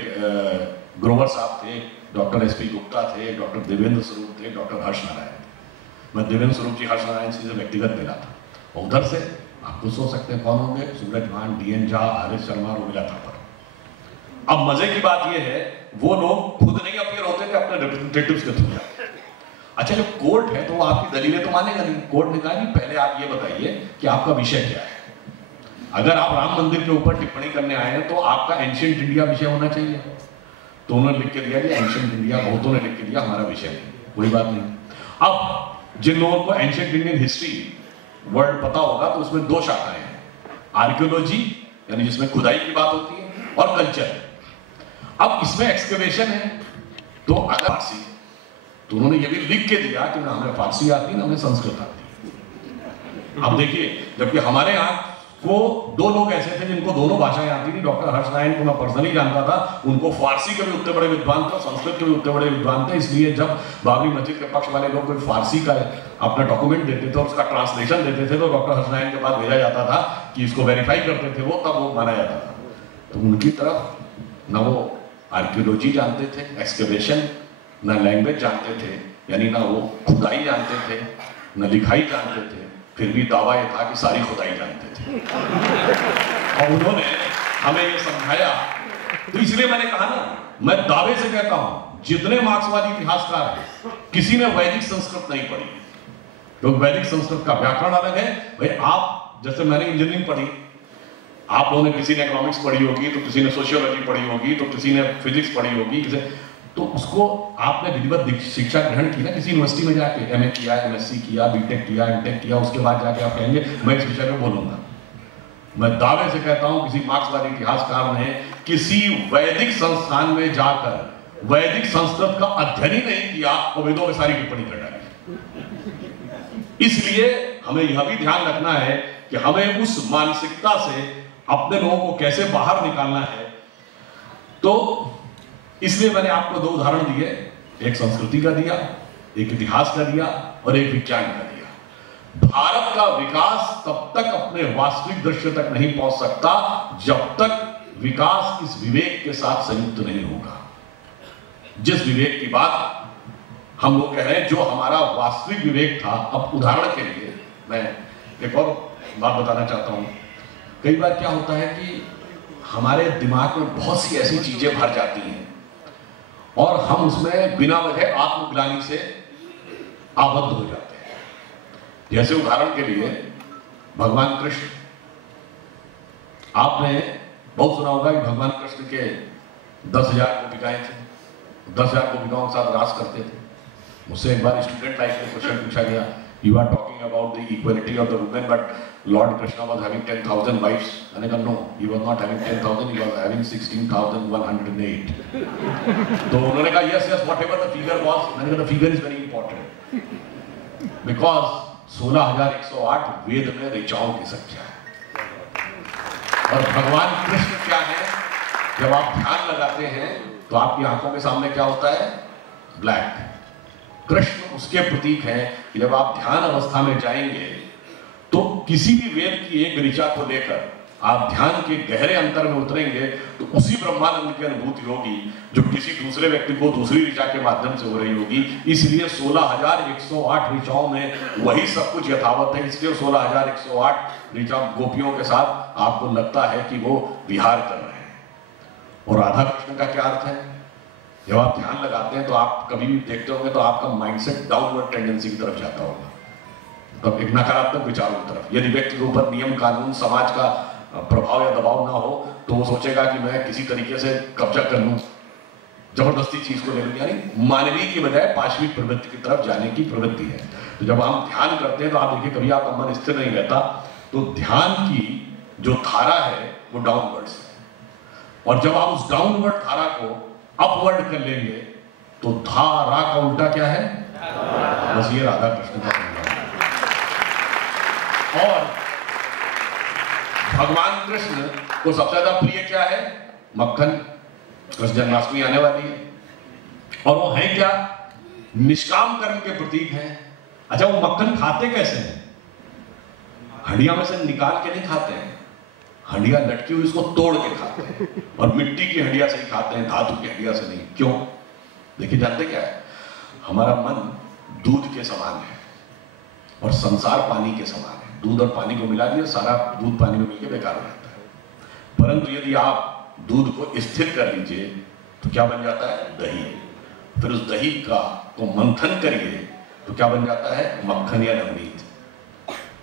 ग्रोवर साहब थे, डॉक्टर एसपी गुप्ता थे, डॉक्टर देवेंद्र स्वरूप थे, डॉक्टर हर्ष नारायण। मैं देवेंद्र स्वरूप जी, हर्ष नारायण जी से व्यक्तिगत मिला था। और उधर से आप खुद सोच सकते हैं कौन होंगे? सूरज भान, डीएन झा, आरिफ शर्मा, रोमिला थापर। अब मजे की बात यह है, वो लोग खुद नहीं अपीयर होते थे, अपने रिप्रेजेंटेटिव्स के थ्रू जाते। अच्छा, जब कोर्ट है तो वो आपकी दलीलें तो मानेगा नहीं। कोर्ट ने कहा कि पहले आप ये बताइए कि आपका विषय क्या है। अगर आप राम मंदिर के ऊपर टिप्पणी करने आए हैं तो आपका एंशिएंट इंडिया विषय होना चाहिए। तो उन्होंने लिख के दिया कि एंशिएंट इंडिया, बहुतों ने लिख के दिया हमारा विषय नहीं, कोई बात नहीं। अब जिन लोगों को एंशिएंट इंडियन हिस्ट्री वर्ड पता होगा तो उसमें दो शाखाएं हैं, आर्कियोलॉजी यानी जिसमें खुदाई की बात होती है, और कल्चर। अब इसमें एक्सकवेशन है तो अगर फारसी, तो उन्होंने ये भी लिख के दिया कि ना हमें फारसी आती ना हमें संस्कृत आती। अब देखिए, जबकि हमारे यहाँ को दो लोग ऐसे थे जिनको दोनों भाषाएं आती थी। डॉक्टर हर्ष नारायण को मैं पर्सनली जानता था, उनको फारसी के भी उतने बड़े विद्वान थे, संस्कृत के भी उतने बड़े विद्वान थे। इसलिए जब बाबरी मस्जिद के पक्ष वाले लोग कोई फारसी का अपना डॉक्यूमेंट देते थे और उसका ट्रांसलेशन देते थे, तो डॉक्टर हर्ष नारायण के पास भेजा जाता था कि इसको वेरीफाई करते थे वो, तब वो माना जाता था। तो उनकी तरफ न वो आर्कियोलॉजी जानते थे, एक्सकवेशन, न लैंग्वेज जानते थे, यानी ना वो खुदाई जानते थे, न लिखाई जानते थे, फिर भी दावा यह था कि सारी खुदाई जानते थे। और उन्होंने हमें ये समझाया। तो इसलिए मैंने कहा ना, मैं दावे से कहता हूं, जितने मार्क्सवादी इतिहासकार हैं, किसी ने वैदिक संस्कृत नहीं पढ़ी। तो वैदिक संस्कृत का व्याकरण अलग है। भाई आप, जैसे मैंने इंजीनियरिंग पढ़ी, आप लोगों ने किसी ने इकोनॉमिक्स पढ़ी होगी, तो किसी ने सोशियोलॉजी पढ़ी होगी, तो किसी ने फिजिक्स पढ़ी होगी, तो उसको आपने विधिवत शिक्षा ग्रहण की ना किसी यूनिवर्सिटी में जाके, एमए किया, एमएससी किया, बीटेक किया, एमटेक किया, उसके बाद जाके आप कहेंगे मैं इस विषय में बोलूंगा। मैं दावे से कहता हूं, किसी मार्क्सवादी इतिहासकार ने किसी वैदिक संस्थान में जाकर वैदिक संस्कृत का अध्ययन ही नहीं किया और वेदों में सारी टिप्पणी कर डाली। इसलिए हमें यह भी ध्यान रखना है कि हमें उस मानसिकता से अपने लोगों को कैसे बाहर निकालना है। तो इसलिए मैंने आपको दो उदाहरण दिए, एक संस्कृति का दिया, एक इतिहास का दिया, और एक विज्ञान का दिया। भारत का विकास तब तक अपने वास्तविक दृश्य तक नहीं पहुंच सकता जब तक विकास इस विवेक के साथ संयुक्त नहीं होगा। जिस विवेक की बात हम लोग कह रहे हैं, जो हमारा वास्तविक विवेक था। अब उदाहरण के लिए मैं एक और बात बताना चाहता हूं। कई बार क्या होता है कि हमारे दिमाग में बहुत सी ऐसी चीजें भर जाती हैं और हम उसमें बिना वजह आत्मग्लानि से आबद्ध हो जाते हैं। जैसे उदाहरण के लिए भगवान कृष्ण, आपने बहुत सुना होगा कि भगवान कृष्ण के 10,000 गोपिकाएं थी, 10,000 गोपिकाओं के साथ रास करते थे। मुझसे एक बार स्टूडेंट लाइफ में क्वेश्चन पूछा गया, you are talking about the equality of the women but lord Krishna was having 10,000 wifes. मैंने कहा no, he was not having 10,000, he was having 16,108। तो उन्होंने कहा yes yes whatever the figure was. मैंने कहा the figure is very important because 16,108 Veda में ऋचाओं की संख्या है। और भगवान कृष्ण क्या है, जब आप ध्यान लगाते हैं तो आपकी आंखों के सामने क्या होता है? ब्लैक। कृष्ण उसके प्रतीक हैं कि जब आप ध्यान अवस्था में जाएंगे तो किसी भी वेद की एक ऋचा को लेकर आप ध्यान के गहरे अंतर में उतरेंगे तो उसी ब्रह्मानंद की अनुभूति होगी जो किसी दूसरे व्यक्ति को दूसरी ऋचा के माध्यम से हो रही होगी। इसलिए 16,108 ऋचाओं में वही सब कुछ यथावत है। इसलिए 16,108 ऋचा गोपियों के साथ आपको लगता है कि वो विहार कर रहे हैं। और राधा कृष्ण का क्या अर्थ है? जब आप ध्यान लगाते हैं तो आप कभी भी देखते होंगे तो आपका माइंडसेट डाउनवर्ड टेंडेंसी की तरफ जाता होगा, तो एक नकारात्मक विचारों की तरफ। यदि व्यक्ति के ऊपर नियम कानून समाज का प्रभाव या दबाव ना हो तो वो सोचेगा कि मैं किसी तरीके से कब्जा कर लूं, जबरदस्ती चीज को ले लूं, यानी मानवीय की बजाय पाशविक प्रवृत्ति की तरफ जाने की प्रवृत्ति है। तो जब हम ध्यान करते हैं तो आप देखिए कभी आपका मन स्थिर नहीं रहता, तो ध्यान की जो धारा है वो डाउनवर्ड्स है। और जब आप उस डाउनवर्ड धारा को अपवर्ड कर लेंगे तो धारा का उल्टा क्या है? बस ये राधा कृष्ण का है। और भगवान कृष्ण को सबसे ज्यादा प्रिय क्या है? मक्खन। कृष्ण जन्माष्टमी आने वाली है और वो है क्या? निष्काम कर्म के प्रतीक हैं। अच्छा, वो मक्खन खाते कैसे हैं? हंडिया में से निकाल के नहीं खाते हैं, हंडिया लटकी हुई उसको तोड़ के खाते हैं, और मिट्टी की हंडिया से ही खाते हैं, धातु की हंडिया से नहीं। क्यों? देखिए, जानते क्या है? हमारा मन दूध के समान है और संसार पानी के समान है। दूध और पानी को मिला दिया, सारा दूध पानी में मिलकर बेकार हो जाता है। परंतु यदि आप दूध को स्थिर कर लीजिए तो क्या बन जाता है? दही। फिर उस दही का को मंथन करिए तो क्या बन जाता है? मक्खन या नवनीत।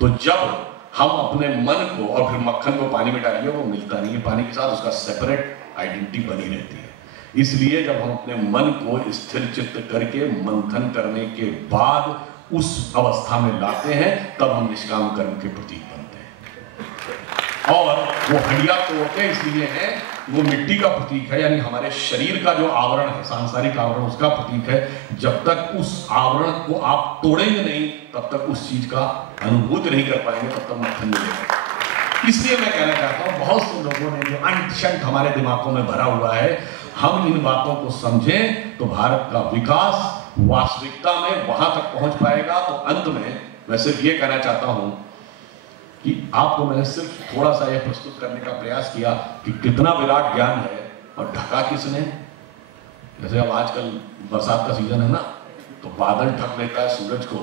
तो जब हम अपने मन को और फिर मक्खन को पानी में डालिए, वो मिलता नहीं है पानी के साथ, उसका सेपरेट आइडेंटिटी बनी रहती है। इसलिए जब हम अपने मन को स्थिर चित्त करके मंथन करने के बाद उस अवस्था में लाते हैं, तब हम निष्काम कर्म के प्रतीक बनते हैं। और वो हंडिया तोड़ते इसलिए है, वो मिट्टी का प्रतीक है, यानी हमारे शरीर का जो आवरण है, सांसारिक आवरण, उसका प्रतीक है। जब तक उस आवरण को आप तोड़ेंगे नहीं, तब तक उस चीज का अनुभूति नहीं कर पाएंगे, तब तक मक्खन मिलेगा। इसलिए मैं कहना चाहता हूं, बहुत से लोगों ने जो अंत हमारे दिमागों में भरा हुआ है, हम इन बातों को समझें तो भारत का विकास वास्तविकता में वहां तक पहुंच पाएगा। तो अंत में मैं सिर्फ ये कहना चाहता हूं कि आपको मैंने सिर्फ थोड़ा सा यह प्रस्तुत करने का प्रयास किया कि कितना विराट ज्ञान है और ढका किसने। जैसे अब आजकल बरसात का सीजन है ना, तो बादल ढक लेता है सूरज को,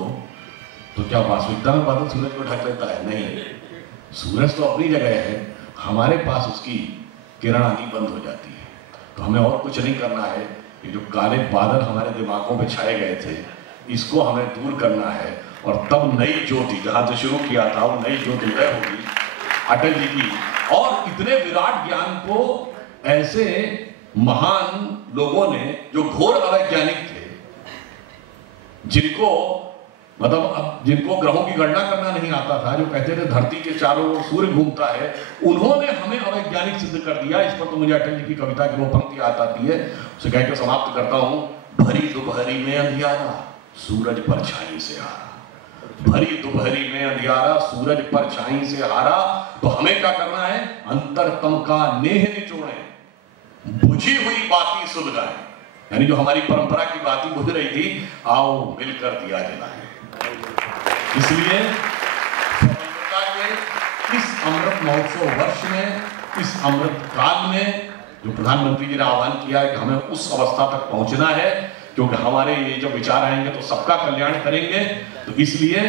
तो क्या वास्तविकता में बादल सूरज को ढक लेता है? नहीं, सूरज तो अपनी जगह है, हमारे पास उसकी किरण आनी बंद हो जाती है। तो हमें और कुछ नहीं करना है, ये जो काले बादल हमारे दिमागों में छाए गए थे, इसको हमें दूर करना है, और तब नई ज्योति, जहां से शुरू किया था, वो नई ज्योति उदय होगी अटल जी की। और इतने विराट ज्ञान को ऐसे महान लोगों ने, जो घोर अवैज्ञानिक थे, जिनको जिनको ग्रहों की गणना करना नहीं आता था, जो कहते थे धरती के चारों ओर सूर्य घूमता है, उन्होंने हमें अवैज्ञानिक सिद्ध कर दिया। इस पर तो मुझे अटल जी की कविता की वो पंक्ति याद आती है, उसे कहकर समाप्त करता हूं। भरी दोपहरी में अंधियारा, सूरज परछाई से हारा। भरी दोपहरी में अंधियारा, सूरज परछाई से हारा। तो हमें क्या करना है? अंतरतम का नेह निचोड़े, बुझी हुई बाती सुलगाए, यानी जो हमारी परंपरा की बाती बुझ रही थी, आओ मिलकर दिया जलाए। इसलिए स्वतंत्रता के इस अमृत महोत्सव वर्ष में, इस अमृत काल में, जो प्रधानमंत्री जी ने आह्वान किया है कि हमें उस अवस्था तक पहुंचना है, क्योंकि हमारे ये जब विचार आएंगे तो सबका कल्याण करेंगे। तो इसलिए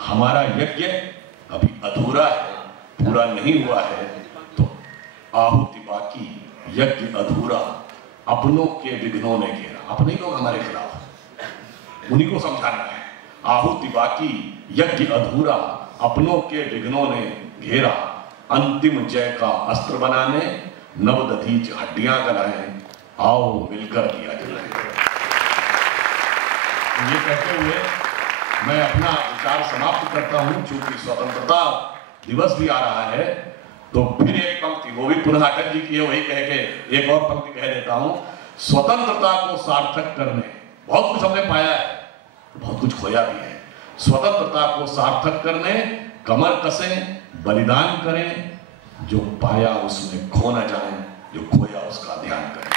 हमारा यज्ञ अभी अधूरा है, पूरा नहीं हुआ है। तो आहुति बाकी, यज्ञ अधूरा, अपनों के विघ्नों ने घेरा। अपने लोग हमारे खिलाफ, उन्हीं को समझाना है। आहुति बाकी, यज्ञ अधूरा, अपनों के विघ्नों ने घेरा। अंतिम जय का अस्त्र बनाने, नवदधीच हड्डियां गलाएं, आओ मिलकर दिया जलाएं। ये कहते हुए मैं अपना विचार समाप्त करता हूं। चूंकि स्वतंत्रता दिवस भी आ रहा है, तो फिर एक पंक्ति, वो भी पुनः अटल जी की है, वही कह के एक और पंक्ति कह देता हूं। स्वतंत्रता को सार्थक करने, बहुत कुछ हमने पाया है, बहुत कुछ खोया भी है। स्वतंत्रता को सार्थक करने कमर कसें, बलिदान करें, जो पाया उसमें खो न जाए, जो खोया उसका ध्यान करें।